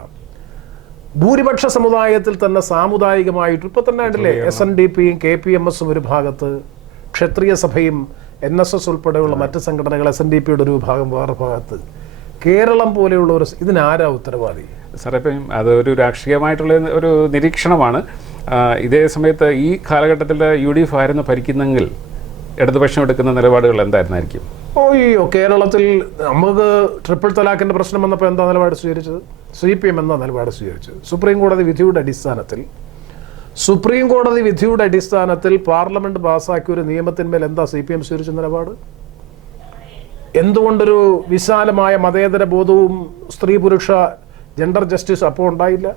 ഭൂരിപക്ഷ സമുദായത്തിൽ തന്നെ സാമുദായികമായിട്ട് ഇപ്പൊ തന്നെ ഉണ്ടല്ലേ SNDP-യും KPMS-ഉം ഒരു ഭാഗത്ത്, ക്ഷത്രിയ സഭയും NSS ഉൾപ്പെടെയുള്ള മറ്റ് സംഘടനകൾ SNDP-യുടെ ഒരു വിഭാഗം വേറെ ഭാഗത്ത്, കേരളം പോലെയുള്ള ഒരു ഇതിനാരാ ഉത്തരവാദി? സാറേ, ഇപ്പം അതൊരു രാഷ്ട്രീയമായിട്ടുള്ള ഒരു നിരീക്ഷണമാണ്. ഇതേ സമയത്ത് ഈ കാലഘട്ടത്തിൽ UDF ആയിരുന്നു ഭരിക്കുന്നെങ്കിൽ ഇടതുപക്ഷം എടുക്കുന്ന നിലപാടുകൾ എന്തായിരുന്നായിരിക്കും? കേരളത്തിൽ നമുക്ക് ട്രിപ്പിൾ തലാഖിന്റെ പ്രശ്നം വന്നപ്പോൾ എന്താ നിലപാട് സ്വീകരിച്ചത്? CPM എന്താ നിലപാട് സ്വീകരിച്ചത്? സുപ്രീം കോടതി വിധിയുടെ അടിസ്ഥാനത്തിൽ പാർലമെന്റ് പാസ്സാക്കിയ ഒരു നിയമത്തിന്മേൽ എന്താ CPM സ്വീകരിച്ച നിലപാട്? എന്തുകൊണ്ടൊരു വിശാലമായ മതേതര ബോധവും സ്ത്രീ പുരുഷ ജെൻഡർ ജസ്റ്റിസ് അപ്പോൾ ഉണ്ടായില്ല?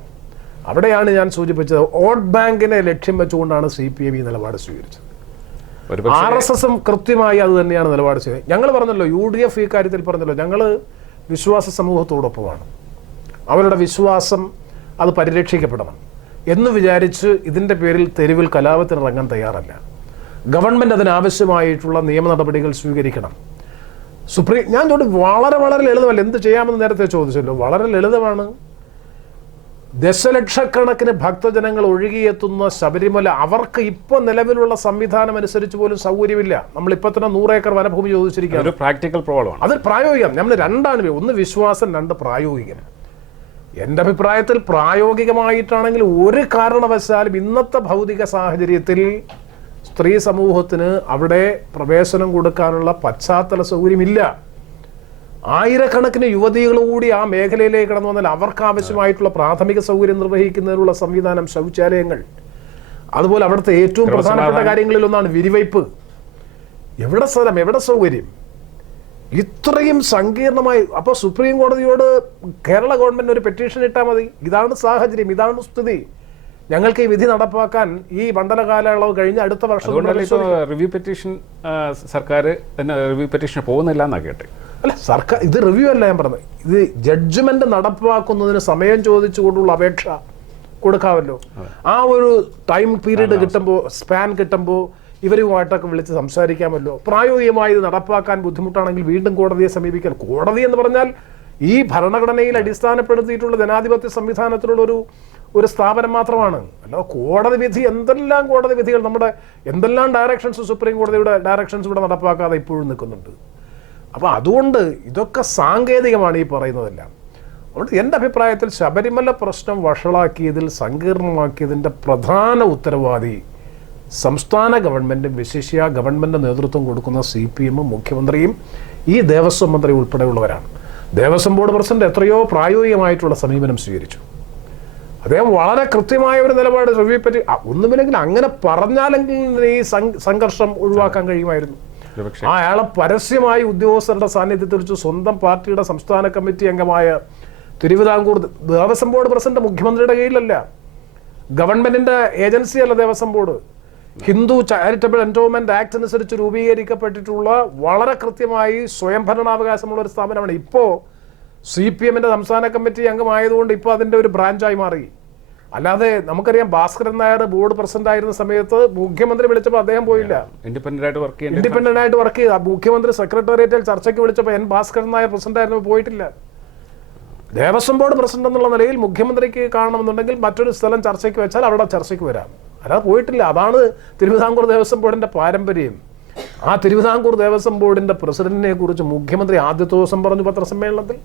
അവിടെയാണ് ഞാൻ സൂചിപ്പിച്ചത്, വോട്ട് ബാങ്കിനെ ലക്ഷ്യം വെച്ചുകൊണ്ടാണ് CPM ഈ നിലപാട് സ്വീകരിച്ചത്. RSS-ഉം കൃത്യമായി അത് തന്നെയാണ് നിലപാട് സ്വീകരിച്ചത്. ഞങ്ങൾ പറഞ്ഞല്ലോ, UDF ഈ കാര്യത്തിൽ പറഞ്ഞല്ലോ, ഞങ്ങൾ വിശ്വാസ സമൂഹത്തോടൊപ്പമാണ്. അവരുടെ വിശ്വാസം അത് പരിരക്ഷിക്കപ്പെടണം എന്ന് വിചാരിച്ച് ഇതിൻ്റെ പേരിൽ തെരുവിൽ കലാപത്തിനിറങ്ങാൻ തയ്യാറല്ല. ഗവൺമെൻറ് അതിനാവശ്യമായിട്ടുള്ള നിയമ നടപടികൾ സ്വീകരിക്കണം. ഞാൻ വളരെ വളരെ ലളിതമല്ല, എന്ത് ചെയ്യാമെന്ന് നേരത്തെ ചോദിച്ചല്ലോ, വളരെ ലളിതമാണ്. ദശലക്ഷക്കണക്കിന് ഭക്തജനങ്ങൾ ഒഴുകിയെത്തുന്ന ശബരിമല, അവർക്ക് ഇപ്പൊ നിലവിലുള്ള സംവിധാനം അനുസരിച്ച് പോലും സൗകര്യമില്ല. നമ്മളിപ്പോ തന്നെ 100 ഏക്കർ വനഭൂമി ചോദിച്ചിരിക്കുകയാണ്. പ്രാക്ടിക്കൽ പ്രോബ്ലമാണ്. അത് പ്രായോഗികം. നമ്മൾ രണ്ടാണ്, ഒന്ന് വിശ്വാസം, രണ്ട് പ്രായോഗികം. എൻ്റെ അഭിപ്രായത്തിൽ പ്രായോഗികമായിട്ടാണെങ്കിൽ ഒരു കാരണവശാലും ഇന്നത്തെ ഭൗതിക സാഹചര്യത്തിൽ സ്ത്രീ സമൂഹത്തിന് അവിടെ പ്രവേശനം കൊടുക്കാനുള്ള പശ്ചാത്തല സൗകര്യമില്ല. ആയിരക്കണക്കിന് യുവതികൾ കൂടി ആ മേഖലയിലേക്ക് കടന്നു വന്നാൽ അവർക്ക് ആവശ്യമായിട്ടുള്ള പ്രാഥമിക സൗകര്യം നിർവഹിക്കുന്നതിനുള്ള സംവിധാനം, ശൗചാലയങ്ങൾ, അതുപോലെ അവിടുത്തെ ഏറ്റവും പ്രധാനപ്പെട്ട കാര്യങ്ങളിലൊന്നാണ് വിരിവയ്പ്. എവിടെ സ്ഥലം, എവിടെ സൗകര്യം? ഇത്രയും സങ്കീർണമായി. അപ്പോൾ സുപ്രീം കോടതിയോട് കേരള ഗവൺമെന്റ് ഒരു പെറ്റീഷൻ ഇട്ടാൽ മതി, ഇതാണ് സാഹചര്യം, ഇതാണ് സ്ഥിതി, ഞങ്ങൾക്ക് ഈ വിധി നടപ്പാക്കാൻ ഈ മണ്ഡല കാലയളവ് കഴിഞ്ഞ് അടുത്ത വർഷം റിവ്യൂ പെറ്റീഷൻ സർക്കാർ തന്നെ റിവ്യൂ പെറ്റീഷൻ പോകുന്നില്ല എന്നാ കേട്ടെ. അല്ല, സർക്കാർ ഇത് റിവ്യൂ അല്ല ഞാൻ പറഞ്ഞത്, ഇത് ജഡ്ജ്മെന്റ് നടപ്പാക്കുന്നതിന് സമയം ചോദിച്ചുകൊണ്ടുള്ള അപേക്ഷ കൊടുക്കാമല്ലോ. ആ ഒരു ടൈം പീരീഡ് കിട്ടുമ്പോൾ, സ്പാൻ കിട്ടുമ്പോൾ ഇവരുമായിട്ടൊക്കെ വിളിച്ച് സംസാരിക്കാമല്ലോ. പ്രായോഗികമായി ഇത് നടപ്പാക്കാൻ ബുദ്ധിമുട്ടാണെങ്കിൽ വീണ്ടും കോടതിയെ സമീപിക്കാൻ. കോടതി എന്ന് പറഞ്ഞാൽ ഈ ഭരണഘടനയിൽ അടിസ്ഥാനപ്പെടുത്തിയിട്ടുള്ള ജനാധിപത്യ സംവിധാനത്തിലുള്ള ഒരു സ്ഥാപനം മാത്രമാണ്. അല്ല, കോടതി വിധി, എന്തെല്ലാം കോടതി വിധികൾ, നമ്മുടെ എന്തെല്ലാം ഡയറക്ഷൻസ് സുപ്രീം കോടതിയുടെ ഡയറക്ഷൻസ് ഇവിടെ നടപ്പാക്കാതെ ഇപ്പോഴും നിൽക്കുന്നുണ്ട്. അപ്പോൾ അതുകൊണ്ട് ഇതൊക്കെ സാങ്കേതികമാണ് ഈ പറയുന്നതെല്ലാം. അതുകൊണ്ട് എൻ്റെ അഭിപ്രായത്തിൽ ശബരിമല പ്രശ്നം വഷളാക്കിയതിൽ, സങ്കീർണമാക്കിയതിൻ്റെ പ്രധാന ഉത്തരവാദി സംസ്ഥാന ഗവൺമെൻറ്റും വിശിഷ്യ ഗവൺമെൻറ് നേതൃത്വം കൊടുക്കുന്ന CPM-ഉം മുഖ്യമന്ത്രിയും ഈ ദേവസ്വം മന്ത്രി ഉൾപ്പെടെയുള്ളവരാണ്. ദേവസ്വം ബോർഡ് പ്രസിഡന്റ് എത്രയോ പ്രായോഗികമായിട്ടുള്ള സമീപനം സ്വീകരിച്ചു. അദ്ദേഹം വളരെ കൃത്യമായ ഒരു നിലപാട് റിവ്യൂ പറ്റി, ഒന്നുമില്ലെങ്കിൽ അങ്ങനെ പറഞ്ഞാലെങ്കിൽ ഈ സംഘർഷം ഒഴിവാക്കാൻ കഴിയുമായിരുന്നു. അയാളെ പരസ്യമായി ഉദ്യോഗസ്ഥരുടെ സാന്നിധ്യത്തിൽ വെച്ച് സ്വന്തം പാർട്ടിയുടെ സംസ്ഥാന കമ്മിറ്റി അംഗമായ തിരുവിതാംകൂർ ദേവസ്വം ബോർഡ് പ്രസിഡന്റ് മുഖ്യമന്ത്രിയുടെ കീഴിലല്ല, ഗവൺമെന്റിന്റെ ഏജൻസിയല്ല Devaswom board. Hindu charitable endowment act അനുസരിച്ച് രൂപീകരിക്കപ്പെട്ടിട്ടുള്ള വളരെ കൃത്യമായി സ്വയംഭരണാവകാശമുള്ള ഒരു സ്ഥാപനമാണ്. ഇപ്പോൾ CPM സംസ്ഥാന കമ്മിറ്റി അംഗമായതുകൊണ്ട് ഇപ്പോൾ അതിൻ്റെ ഒരു ബ്രാഞ്ചായി മാറി. അല്ലാതെ നമുക്കറിയാം ഭാസ്കരൻ നായർ ബോർഡ് പ്രസിഡന്റ് ആയിരുന്ന സമയത്ത് മുഖ്യമന്ത്രി വിളിച്ചപ്പോൾ അദ്ദേഹം പോയില്ല. ഇൻഡിപെൻഡന്റ് ആയിട്ട് വർക്ക് ചെയ്ത മുഖ്യമന്ത്രി സെക്രട്ടേറിയറ്റിൽ ചർച്ചയ്ക്ക് വിളിച്ചപ്പോൾ ഭാസ്കരൻ നായർ പ്രസിഡന്റ് ആയിരുന്നു, പോയിട്ടില്ല. ദേവസ്വം ബോർഡ് പ്രസിഡന്റ് എന്നുള്ള നിലയിൽ മുഖ്യമന്ത്രിക്ക് കാണണമെന്നുണ്ടെങ്കിൽ മറ്റൊരു സ്ഥലം ചർച്ചയ്ക്ക് വെച്ചാൽ അവിടെ ചർച്ചയ്ക്ക് വരാം, അല്ലാതെ പോയിട്ടില്ല. അതാണ് തിരുവിതാംകൂർ ദേവസ്വം ബോർഡിന്റെ പാരമ്പര്യം. ആ തിരുവിതാംകൂർ ദേവസ്വം ബോർഡിന്റെ പ്രസിഡന്റിനെ കുറിച്ച് മുഖ്യമന്ത്രി ആദ്യത്തെ ദിവസം പറഞ്ഞു പത്രസമ്മേളനത്തിൽ,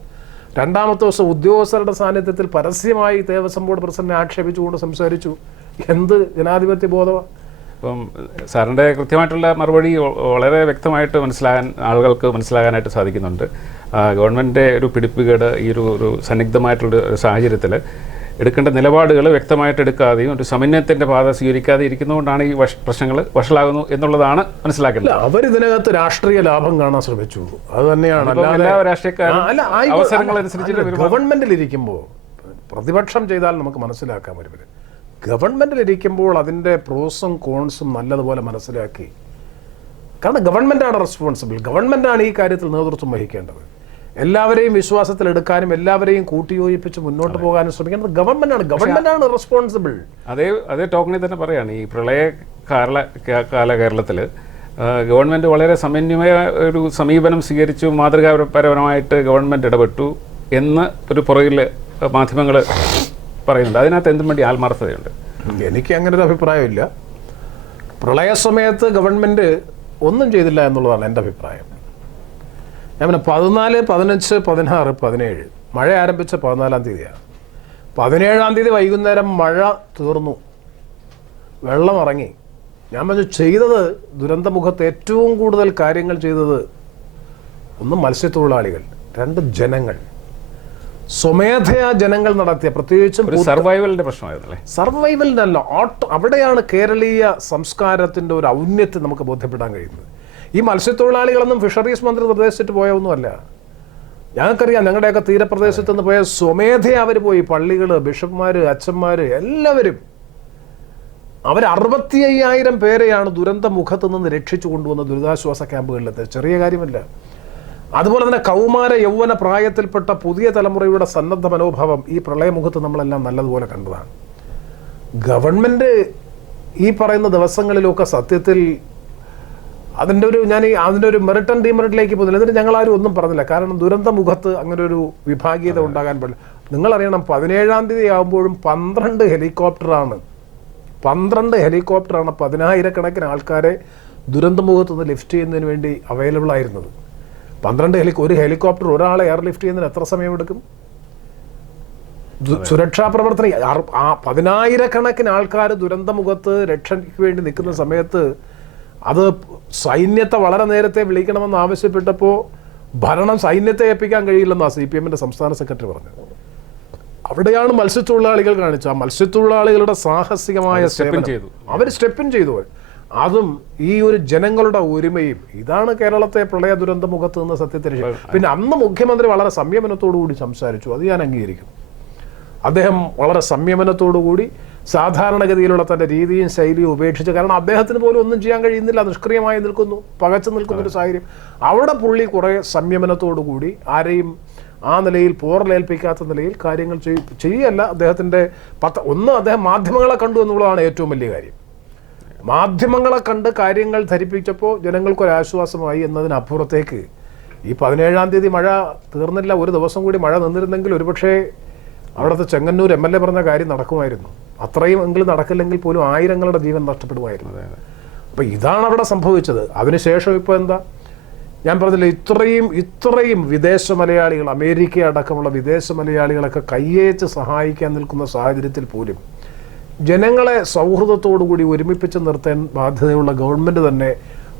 രണ്ടാമത്തെ ദിവസം ഉദ്യോഗസ്ഥരുടെ സാന്നിധ്യത്തിൽ പരസ്യമായി ദേവസ്വം ബോർഡ് പ്രസിഡന്റിനെ ആക്ഷേപിച്ചുകൊണ്ട് സംസാരിച്ചു. എന്ത് ജനാധിപത്യ ബോധമാണ്! അപ്പം സാറിൻ്റെ കൃത്യമായിട്ടുള്ള മറുപടി വളരെ വ്യക്തമായിട്ട് ആളുകൾക്ക് മനസ്സിലാകാനായിട്ട് സാധിക്കുന്നുണ്ട്. ഗവൺമെൻറ്റിൻ്റെ ഒരു പിടിപ്പുകേട് ഈ ഒരു സന്നിഗ്ധമായിട്ടുള്ള സാഹചര്യത്തിൽ എടുക്കേണ്ട നിലപാടുകൾ വ്യക്തമായിട്ട് എടുക്കാതെയും ഒരു സമന്വയത്തിൻ്റെ പാത സ്വീകരിക്കാതെ ഇരിക്കുന്നതുകൊണ്ടാണ് ഈ പ്രശ്നങ്ങൾ വഷളാകുന്നു എന്നുള്ളതാണ് മനസ്സിലാക്കുന്നത്. അവരിതിനകത്ത് രാഷ്ട്രീയ ലാഭം കാണാൻ ശ്രമിച്ചു, അത് തന്നെയാണ്. എല്ലാ രാഷ്ട്രീയക്കാരും അവസരങ്ങളനുസരിച്ച് ഗവൺമെന്റിലിരിക്കുമ്പോൾ പ്രതിപക്ഷം ചെയ്താൽ നമുക്ക് മനസ്സിലാക്കാൻ പറ്റും. ഗവൺമെന്റിലിരിക്കുമ്പോൾ അതിൻ്റെ പ്രോസും കോൺസും നല്ലതുപോലെ മനസ്സിലാക്കി, കാരണം ഗവൺമെൻറ്റാണ് റെസ്പോൺസിബിൾ, ഗവൺമെൻറ്റാണ് ഈ കാര്യത്തിൽ നേതൃത്വം വഹിക്കേണ്ടത്. എല്ലാവരെയും വിശ്വാസത്തിലെടുക്കാനും എല്ലാവരെയും കൂട്ടിയോജിപ്പിച്ച് മുന്നോട്ട് പോകാനും ശ്രമിക്കുന്നത് ഗവൺമെൻറ്റാണ് റെസ്പോൺസിബിൾ. അതേ ടോക്കണിൽ തന്നെ പറയുകയാണ്, ഈ പ്രളയ കേരളത്തിൽ ഗവൺമെൻറ് വളരെ സമന്വയ ഒരു സമീപനം സ്വീകരിച്ചു, മാതൃകാപരമായിട്ട് ഗവൺമെൻറ് ഇടപെട്ടു എന്ന് ഒരു പുറകിൽ മാധ്യമങ്ങൾ പറയുന്നുണ്ട്. അതിനകത്ത് എന്തും വേണ്ടി ആത്മാർത്ഥതയുണ്ട്. എനിക്ക് അങ്ങനെ ഒരു അഭിപ്രായമില്ല. പ്രളയ സമയത്ത് ഗവൺമെൻറ് ഒന്നും ചെയ്തില്ല എന്നുള്ളതാണ് എൻ്റെ അഭിപ്രായം. ഞാൻ പിന്നെ 14, 15, 16, 17 മഴ ആരംഭിച്ച 14-ാം തീയതിയാണ്. 17-ാം തീയതി വൈകുന്നേരം മഴ തീർന്നു, വെള്ളം ഇറങ്ങി. ഞാൻ പറഞ്ഞു ചെയ്തത് ദുരന്തമുഖത്ത് ഏറ്റവും കൂടുതൽ കാര്യങ്ങൾ ചെയ്തത് ഒന്ന് മത്സ്യത്തൊഴിലാളികൾ, രണ്ട് ജനങ്ങൾ, സ്വമേധയാ ജനങ്ങൾ നടത്തിയ, പ്രത്യേകിച്ചും സർവൈവലിന്റെ പ്രശ്നമായിരുന്നല്ലേ. സർവൈവലിൻ്റെ അല്ല, അവിടെയാണ് കേരളീയ സംസ്കാരത്തിൻ്റെ ഒരു ഔന്നത്യം നമുക്ക് ബോധ്യപ്പെടാൻ കഴിയുന്നത്. ഈ മത്സ്യത്തൊഴിലാളികളൊന്നും ഫിഷറീസ് മന്ത്രി നിർദ്ദേശിച്ചിട്ട് പോയൊന്നുമല്ല. ഞങ്ങൾക്കറിയാം, ഞങ്ങളുടെയൊക്കെ തീരപ്രദേശത്ത് നിന്ന് പോയ സ്വമേധയാ അവർ പോയി. പള്ളികൾ, ബിഷപ്പ്മാർ, അച്ഛന്മാർ എല്ലാവരും അവർ 65,000 പേരെയാണ് ദുരന്ത മുഖത്ത് നിന്ന് രക്ഷിച്ചു കൊണ്ടുവന്ന ദുരിതാശ്വാസ ക്യാമ്പുകളിലെത്തി. ചെറിയ കാര്യമല്ല. അതുപോലെ തന്നെ കൗമാര യൗവന പ്രായത്തിൽപ്പെട്ട പുതിയ തലമുറയുടെ സന്നദ്ധ മനോഭാവം ഈ പ്രളയമുഖത്ത് നമ്മളെല്ലാം നല്ലതുപോലെ കണ്ടതാണ്. ഗവൺമെൻറ് ഈ പറയുന്ന ദിവസങ്ങളിലൊക്കെ സത്യത്തിൽ അതിൻ്റെ ഒരു മെറിറ്റ് ആൻഡ് ഡിമെറിറ്റിലേക്ക് പോകുന്നില്ല. എന്നിട്ട് ഞങ്ങളാരും ഒന്നും പറഞ്ഞില്ല. കാരണം ദുരന്തമുഖത്ത് അങ്ങനെ ഒരു വിഭാഗീയത ഉണ്ടാകാൻ പാടില്ല. നിങ്ങളറിയണം, 17-ാം തീയതി ആകുമ്പോഴും 12 ഹെലികോപ്റ്ററാണ് 10,000-കണക്കിന് ആൾക്കാരെ ദുരന്തമുഖത്ത് നിന്ന് ലിഫ്റ്റ് ചെയ്യുന്നതിന് വേണ്ടി അവൈലബിൾ ആയിരുന്നത്. ഒരു ഹെലികോപ്റ്റർ ഒരാളെ എയർലിഫ്റ്റ് ചെയ്യുന്നതിന് എത്ര സമയമെടുക്കും? സുരക്ഷാ പ്രവർത്തനം 10,000-കണക്കിന് ആൾക്കാർ ദുരന്തമുഖത്ത് രക്ഷയ്ക്ക് വേണ്ടി നിൽക്കുന്ന സമയത്ത് അത് സൈന്യത്തെ വളരെ നേരത്തെ വിളിക്കണമെന്ന് ആവശ്യപ്പെട്ടപ്പോൾ ഭരണം സൈന്യത്തെ ഏൽപ്പിക്കാൻ കഴിയില്ലെന്നാണ് CPM സംസ്ഥാന സെക്രട്ടറി പറഞ്ഞത്. അവിടെയാണ് മത്സ്യത്തൊഴിലാളികൾ കാണിച്ച ആ മത്സ്യത്തൊഴിലാളികളുടെ സാഹസികമായ അവർ സ്റ്റെപ്പിൻ ചെയ്തു. അതും ഈ ഒരു ജനങ്ങളുടെ ഒരുമയും, ഇതാണ് കേരളത്തെ പ്രളയ ദുരന്ത മുഖത്ത് നിന്ന് സത്യത്തിൽ. പിന്നെ അന്ന് മുഖ്യമന്ത്രി വളരെ സംയമനത്തോടുകൂടി സംസാരിച്ചു, അത് ഞാൻ അംഗീകരിക്കും. അദ്ദേഹം വളരെ സംയമനത്തോടുകൂടി സാധാരണഗതിയിലുള്ള തൻ്റെ രീതിയും ശൈലിയും ഉപേക്ഷിച്ച്, കാരണം അദ്ദേഹത്തിന് പോലും ഒന്നും ചെയ്യാൻ കഴിയുന്നില്ല, നിഷ്ക്രിയമായി നിൽക്കുന്നു, പകച്ചു നിൽക്കുന്നൊരു സാഹചര്യം. അവിടെ പുള്ളി കുറേ സംയമനത്തോടുകൂടി ആരെയും ആ നിലയിൽ പോറലേൽപ്പിക്കാത്ത നിലയിൽ കാര്യങ്ങൾ ചെയ്യല്ല. അദ്ദേഹത്തിൻ്റെ അദ്ദേഹം മാധ്യമങ്ങളെ കണ്ടു എന്നുള്ളതാണ് ഏറ്റവും വലിയ കാര്യം. മാധ്യമങ്ങളെ കണ്ട് കാര്യങ്ങൾ ധരിപ്പിച്ചപ്പോൾ ജനങ്ങൾക്കൊരാശ്വാസമായി എന്നതിനപ്പുറത്തേക്ക് ഈ 17-ാം തീയതി മഴ തീർന്നില്ല. ഒരു ദിവസം കൂടി മഴ നിന്നിരുന്നെങ്കിൽ ഒരുപക്ഷേ അവിടുത്തെ ചെങ്ങന്നൂർ MLA പറഞ്ഞ കാര്യം നടക്കുമായിരുന്നു. അത്രയും എങ്കിലും നടക്കില്ലെങ്കിൽ പോലും ആയിരങ്ങളുടെ ജീവൻ നഷ്ടപ്പെടുമായിരുന്നു. അപ്പം ഇതാണ് അവിടെ സംഭവിച്ചത്. അതിനുശേഷം ഇപ്പോൾ എന്താ, ഞാൻ പറഞ്ഞില്ല, ഇത്രയും വിദേശ മലയാളികൾ, അമേരിക്ക അടക്കമുള്ള വിദേശ മലയാളികളൊക്കെ കയ്യേച്ച് സഹായിക്കാൻ നിൽക്കുന്ന സാഹചര്യത്തിൽ പോലും ജനങ്ങളെ സൗഹൃദത്തോടുകൂടി ഒരുമിപ്പിച്ച് നിർത്താൻ ബാധ്യതയുള്ള ഗവൺമെൻറ് തന്നെ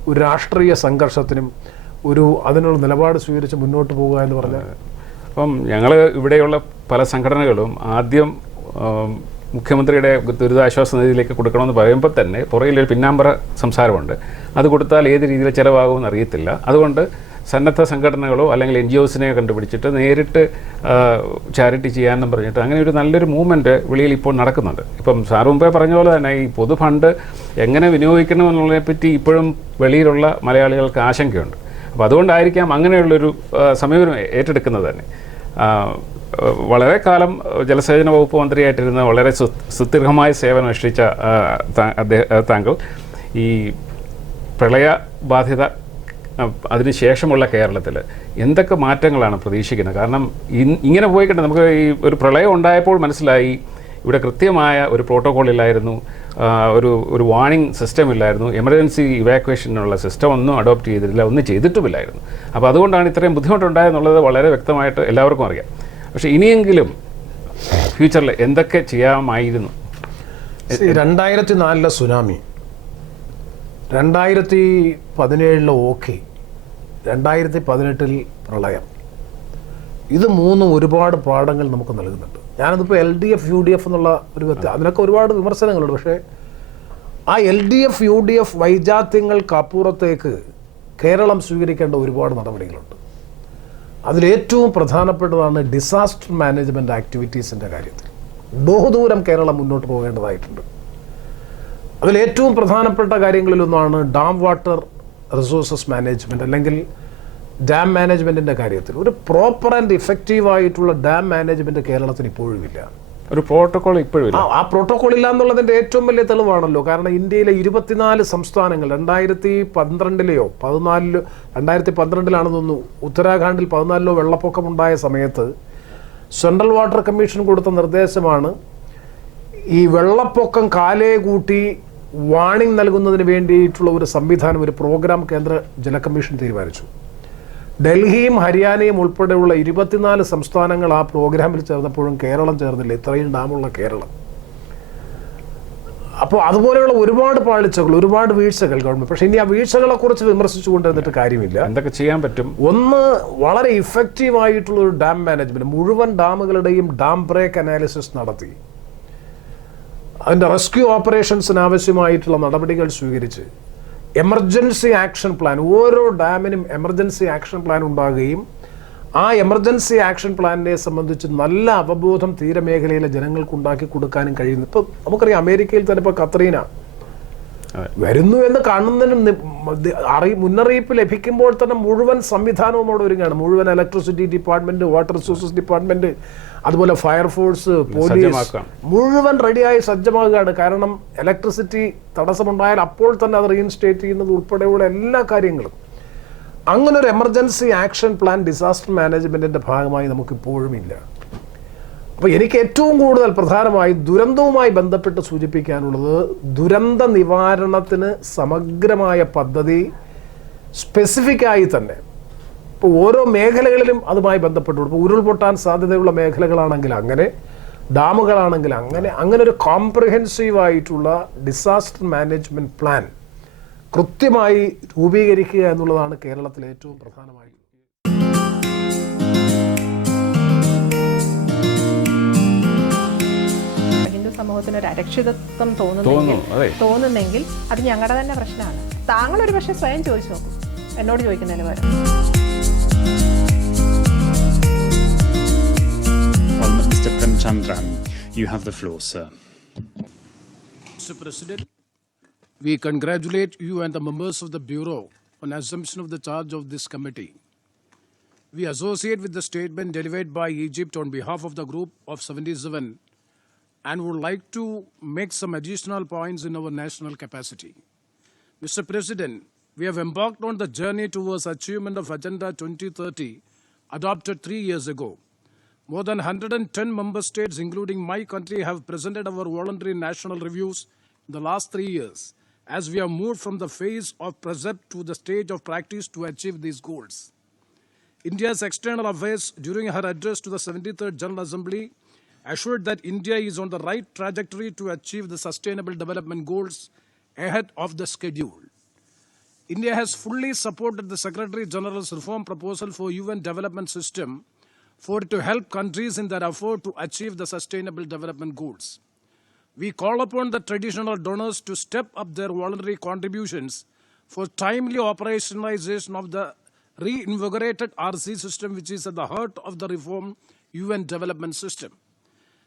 ഒരു രാഷ്ട്രീയ സംഘർഷത്തിനും അതിനുള്ള നിലപാട് സ്വീകരിച്ച് മുന്നോട്ട് പോകുക എന്ന് പറഞ്ഞാൽ. അപ്പം ഞങ്ങൾ ഇവിടെയുള്ള പല സംഘടനകളും ആദ്യം മുഖ്യമന്ത്രിയുടെ ദുരിതാശ്വാസ നിധിയിലേക്ക് കൊടുക്കണമെന്ന് പറയുമ്പോൾ തന്നെ പുറകിലൊരു പിന്നാമ്പറ സംസാരമുണ്ട്. അത് കൊടുത്താൽ ഏത് രീതിയിൽ ചിലവാകുമെന്ന് അറിയത്തില്ല. അതുകൊണ്ട് സന്നദ്ധ സംഘടനകളോ അല്ലെങ്കിൽ NGOസിനെ കണ്ടുപിടിച്ചിട്ട് നേരിട്ട് ചാരിറ്റി ചെയ്യാമെന്നും പറഞ്ഞിട്ട് അങ്ങനെ ഒരു നല്ലൊരു മൂവ്മെൻറ്റ് വെളിയിൽ ഇപ്പോൾ നടക്കുന്നുണ്ട്. ഇപ്പം സാർ മുമ്പേ പറഞ്ഞ പോലെ തന്നെ ഈ പൊതു ഫണ്ട് എങ്ങനെ വിനിയോഗിക്കണമെന്നുള്ളതിനെപ്പറ്റി ഇപ്പോഴും വെളിയിലുള്ള മലയാളികൾക്ക് ആശങ്കയുണ്ട്. അപ്പോൾ അതുകൊണ്ടായിരിക്കാം അങ്ങനെയുള്ളൊരു സമീപനം ഏറ്റെടുക്കുന്നത് തന്നെ. വളരെ കാലം ജലസേചന വകുപ്പ് മന്ത്രിയായിട്ടിരുന്ന വളരെ സുദീർഘമായ സേവനം അനുഷ്ഠിച്ച താങ്കൾ ഈ പ്രളയ ബാധിത അതിനുശേഷമുള്ള കേരളത്തിൽ എന്തൊക്കെ മാറ്റങ്ങളാണ് പ്രതീക്ഷിക്കുന്നത്? കാരണം ഇങ്ങനെ പോയിക്കട്ടെ, നമുക്ക് ഈ ഒരു പ്രളയം ഉണ്ടായപ്പോൾ മനസ്സിലായി ഇവിടെ കൃത്യമായ ഒരു പ്രോട്ടോകോൾ ഇല്ലായിരുന്നു, ഒരു വാർണിംഗ് സിസ്റ്റം ഇല്ലായിരുന്നു, എമർജൻസി ഇവാക്വേഷനുള്ള സിസ്റ്റം ഒന്നും അഡോപ്റ്റ് ചെയ്തിട്ടില്ല, ഒന്നും ചെയ്തിട്ടുമില്ലായിരുന്നു. അപ്പോൾ അതുകൊണ്ടാണ് ഇത്രയും ബുദ്ധിമുട്ടുണ്ടായെന്നുള്ളത് വളരെ വ്യക്തമായിട്ട് എല്ലാവർക്കും അറിയാം. പക്ഷേ ഇനിയെങ്കിലും ഫ്യൂച്ചറിൽ എന്തൊക്കെ ചെയ്യാമായിരുന്നു? 2004 സുനാമി, 2017 ഓഖി, 2018 പ്രളയം, ഇത് മൂന്നും ഒരുപാട് പാഠങ്ങൾ നമുക്ക് നൽകുന്നുണ്ട്. ഞാനതിപ്പോൾ LDF UDF എന്നുള്ള ഒരു അതിനൊക്കെ ഒരുപാട് വിമർശനങ്ങളുണ്ട്. പക്ഷേ ആ LDF UDF വൈജാത്യങ്ങൾക്കപ്പുറത്തേക്ക് കേരളം സ്വീകരിക്കേണ്ട ഒരുപാട് നടപടികളുണ്ട്. അതിലേറ്റവും പ്രധാനപ്പെട്ടതാണ് ഡിസാസ്റ്റർ മാനേജ്മെൻറ്റ് ആക്ടിവിറ്റീസിൻ്റെ കാര്യത്തിൽ ബഹുദൂരം കേരളം മുന്നോട്ട് പോകേണ്ടതായിട്ടുണ്ട്. അതിലേറ്റവും പ്രധാനപ്പെട്ട കാര്യങ്ങളിലൊന്നാണ് ഡാം വാട്ടർ റിസോഴ്സസ് മാനേജ്മെൻറ്റ് അല്ലെങ്കിൽ ഡാം മാനേജ്മെൻറ്റിൻ്റെ കാര്യത്തിൽ ഒരു പ്രോപ്പർ ആൻഡ് ഇഫക്റ്റീവായിട്ടുള്ള ഡാം മാനേജ്മെൻറ്റ് കേരളത്തിന് ഇപ്പോഴും ഇല്ല. ഒരു പ്രോട്ടോകോൾ ഇപ്പോഴും ഇല്ല. ആ പ്രോട്ടോകോൾ ഇല്ല എന്നുള്ളതിൻ്റെ ഏറ്റവും വലിയ തെളിവാണല്ലോ. കാരണം ഇന്ത്യയിലെ 24 സംസ്ഥാനങ്ങൾ 2012 2012 തോന്നുന്നു ഉത്തരാഖണ്ഡിൽ 14 വെള്ളപ്പൊക്കമുണ്ടായ സമയത്ത് സെൻട്രൽ വാട്ടർ കമ്മീഷൻ കൊടുത്ത നിർദ്ദേശമാണ് ഈ വെള്ളപ്പൊക്കം കാലേ കൂട്ടി വാണിംഗ് നൽകുന്നതിന് വേണ്ടിയിട്ടുള്ള ഒരു സംവിധാനം, ഒരു പ്രോഗ്രാം കേന്ദ്ര ജല കമ്മീഷൻ തീരുമാനിച്ചു. ഡൽഹിയും ഹരിയാനയും ഉൾപ്പെടെയുള്ള 24 സംസ്ഥാനങ്ങൾ ആ പ്രോഗ്രാമിൽ ചേർന്നപ്പോഴും കേരളം ചേർന്നില്ല, ഇത്രയും ഡാമുള്ള കേരളം. അപ്പോൾ അതുപോലെയുള്ള ഒരുപാട് പാളിച്ചകൾ, ഒരുപാട് വീഴ്ചകൾ ഗവൺമെന്റ്. പക്ഷേ ഇനി ആ വീഴ്ചകളെ കുറിച്ച് വിമർശിച്ചുകൊണ്ട് എന്നിട്ട് കാര്യമില്ല. എന്തൊക്കെ ചെയ്യാൻ പറ്റും? ഒന്ന്, വളരെ ഇഫക്റ്റീവായിട്ടുള്ള ഒരു ഡാം മാനേജ്മെന്റ്, മുഴുവൻ ഡാമുകളുടെയും ഡാം ബ്രേക്ക് അനാലിസിസ് നടത്തി അതിൻ്റെ റെസ്ക്യൂ ഓപ്പറേഷൻസിന് ആവശ്യമായിട്ടുള്ള നടപടികൾ സ്വീകരിച്ച് എമർജൻസി ആക്ഷൻ പ്ലാൻ, ഓരോ ഡാമിനും എമർജൻസി ആക്ഷൻ പ്ലാൻ ഉണ്ടാകുകയും ആ എമർജൻസി ആക്ഷൻ പ്ലാനിനെ സംബന്ധിച്ച് നല്ല അവബോധം തീരമേഖലയിലെ ജനങ്ങൾക്ക് ഉണ്ടാക്കി കൊടുക്കാനും കഴിയുന്നു. ഇപ്പോൾ നമുക്കറിയാം അമേരിക്കയിൽ തന്നെ ഇപ്പോൾ കത്രീന വരുന്നു എന്ന് കാണുന്നതിന് മുന്നറിയിപ്പ് ലഭിക്കുമ്പോൾ തന്നെ മുഴുവൻ സംവിധാനവും അവിടെ ഒരുങ്ങുകയാണ്. മുഴുവൻ electricity department, water resources department, അതുപോലെ ഫയർഫോഴ്സ്, പോലീസ് മുഴുവൻ റെഡിയായി സജ്ജമാകുകയാണ്. കാരണം ഇലക്ട്രിസിറ്റി തടസ്സമുണ്ടായാൽ അപ്പോൾ തന്നെ അത് റീഇൻസ്റ്റേറ്റ് ചെയ്യുന്നത് ഉൾപ്പെടെയുള്ള എല്ലാ കാര്യങ്ങളും. അങ്ങനെ ഒരു എമർജൻസി ആക്ഷൻ പ്ലാൻ ഡിസാസ്റ്റർ മാനേജ്മെന്റിന്റെ ഭാഗമായി നമുക്കിപ്പോഴും ഇല്ല. അപ്പോൾ എനിക്ക് ഏറ്റവും കൂടുതൽ പ്രധാനമായി ദുരന്തവുമായി ബന്ധപ്പെട്ട് സൂചിപ്പിക്കാനുള്ളത്, ദുരന്ത നിവാരണത്തിന് സമഗ്രമായ പദ്ധതി സ്പെസിഫിക്കായി തന്നെ ഇപ്പോൾ ഓരോ മേഖലകളിലും അതുമായി ബന്ധപ്പെട്ടു. ഇപ്പോൾ ഉരുൾപൊട്ടാൻ സാധ്യതയുള്ള മേഖലകളാണെങ്കിൽ അങ്ങനെ, ഡാമുകളാണെങ്കിൽ അങ്ങനെ ഒരു കോംപ്രിഹെൻസീവായിട്ടുള്ള ഡിസാസ്റ്റർ മാനേജ്മെന്റ് പ്ലാൻ കൃത്യമായി രൂപീകരിക്കുക എന്നുള്ളതാണ് കേരളത്തിലെ ഏറ്റവും പ്രധാനമായി. സമൂഹത്തിന് ഒരു അരക്ഷിതത്വം തോന്നുന്നെങ്കിൽ അത് ഞങ്ങളുടെ തന്നെ പ്രശ്നമാണ്. താങ്കൾ ഒരു പക്ഷേ സ്വയം ചോദിച്ചു നോക്കും, എന്നോട് ചോദിക്കുന്നതിന് പകരം. Mr. Premachandran, you have the floor, sir. Mr. President, we congratulate you and the members of the Bureau on assumption of the charge of this committee. We associate with the statement delivered by Egypt on behalf of the group of 77 and would like to make some additional points in our national capacity. Mr. President, we have embarked on the journey towards achievement of Agenda 2030 adopted 3 years ago. More than 110 member states, including my country, have presented our voluntary national reviews in the last 3 years, as we have moved from the phase of precept to the stage of practice to achieve these goals. India's External Affairs, during her address to the 73rd General Assembly, assured that India is on the right trajectory to achieve the Sustainable Development Goals ahead of the schedule. India has fully supported the Secretary General's reform proposal for UN Development System for it to help countries in their effort to achieve the Sustainable Development Goals. We call upon the traditional donors to step up their voluntary contributions for timely operationalization of the reinvigorated RC system, which is at the heart of the reform UN development system.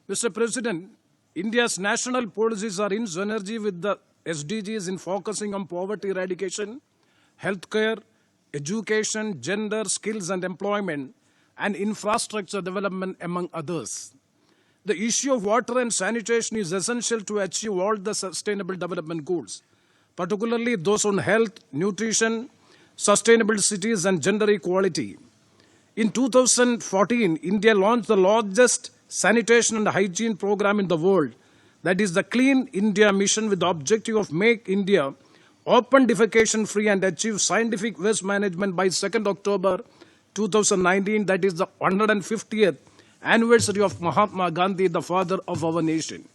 Mr. President, India's national policies are in synergy with the SDGs in focusing on poverty eradication, healthcare, education, gender, skills and employment, and infrastructure development, among others. The issue of water and sanitation is essential to achieve all the sustainable development goals, particularly those on health, nutrition, sustainable cities and gender equality. In 2014, India launched the largest sanitation and hygiene program in the world, that is the Clean India mission, with the objective of make India open defecation free and achieve scientific waste management by 2nd October 2019, that is the 150th anniversary of Mahatma Gandhi, the father of our nation.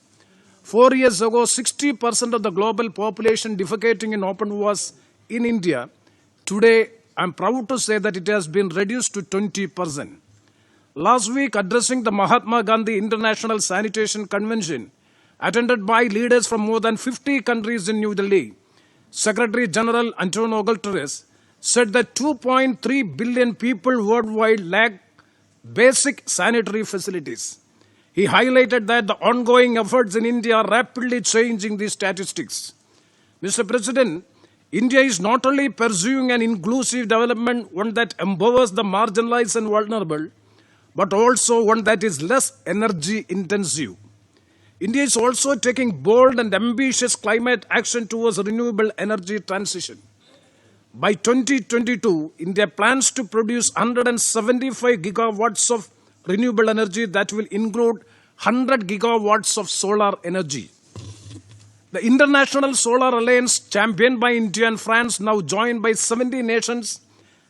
4 years ago, 60% of the global population defecating in open was in India. Today, I'm proud to say that it has been reduced to 20%. Last week, addressing the Mahatma Gandhi International Sanitation Convention, attended by leaders from more than 50 countries in New Delhi, Secretary General Antonio Guterres said that 2.3 billion people worldwide lack basic sanitary facilities. He highlighted that the ongoing efforts in India are rapidly changing these statistics. Mr. President, India is not only pursuing an inclusive development, one that empowers the marginalized and vulnerable, but also one that is less energy intensive. India is also taking bold and ambitious climate action towards renewable energy transition. By 2022, India plans to produce 175 gigawatts of renewable energy that will include 100 gigawatts of solar energy. The International Solar Alliance, championed by India and France, now joined by 70 nations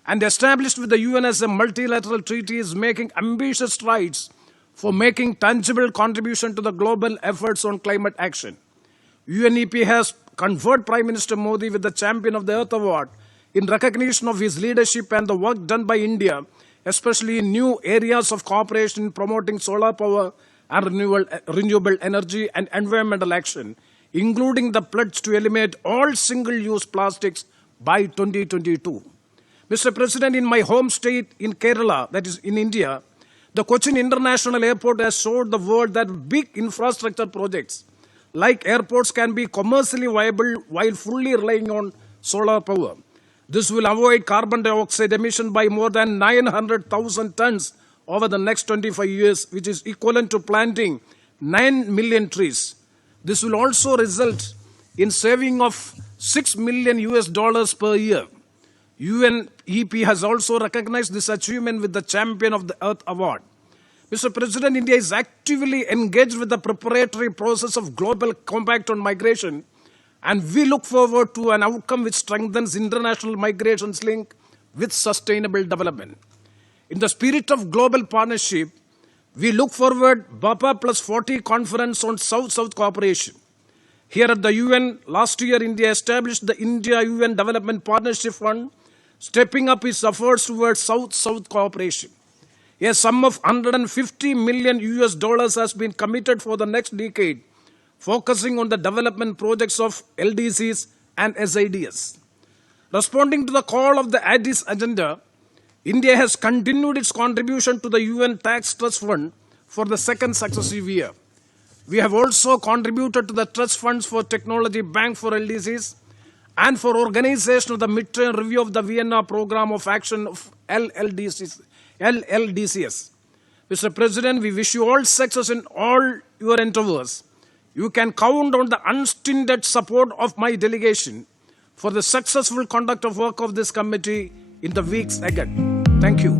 and established with the UN as a multilateral treaty, is making ambitious strides for making tangible contribution to the global efforts on climate action. UNEP has conferred Prime Minister Modi with the Champion of the Earth Award in recognition of his leadership and the work done by India, especially in new areas of cooperation in promoting solar power and renewable energy and environmental action, including the pledge to eliminate all single-use plastics by 2022. Mr. President, in my home state in Kerala, that is in India, the Cochin International Airport has showed the world that big infrastructure projects like airports can be commercially viable while fully relying on solar power. This will avoid carbon dioxide emission by more than 900,000 tons over the next 25 years, which is equivalent to planting 9 million trees. This will also result in saving of $6 million per year. UNEP has also recognized this achievement with the Champion of the Earth Award. Mr. President, India is actively engaged with the preparatory process of Global Compact on Migration, and we look forward to an outcome which strengthens international migration's link with sustainable development. In the spirit of global partnership, we look forward BAPA plus 40 conference on South-South cooperation. Here at the UN, last year India established the India-UN Development Partnership Fund, stepping up its efforts towards South-South cooperation. A sum of $150 million has been committed for the next decade, focusing on the development projects of LDCs and SIDs. Responding to the call of the Addis Agenda, India has continued its contribution to the UN Tax Trust Fund for the second successive year. We have also contributed to the Trust Funds for Technology Bank for LDCs and for organization of the midterm review of the Vienna Program of Action of LLDCs. Mr. President, we wish you all success in all your endeavors. You can count on the unstinted support of my delegation for the successful conduct of work of this committee in the weeks ahead. Thank you.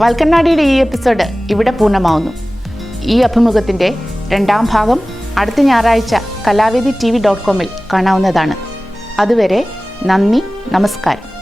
വാൽക്കണ്ണാടിയുടെ ഈ എപ്പിസോഡ് ഇവിടെ പൂർണ്ണമാവുന്നു. ഈ അഭിമുഖത്തിൻ്റെ രണ്ടാം ഭാഗം അടുത്ത ഞായറാഴ്ച കലാവേദി TV.com കാണാവുന്നതാണ്. അതുവരെ നന്ദി, നമസ്കാരം.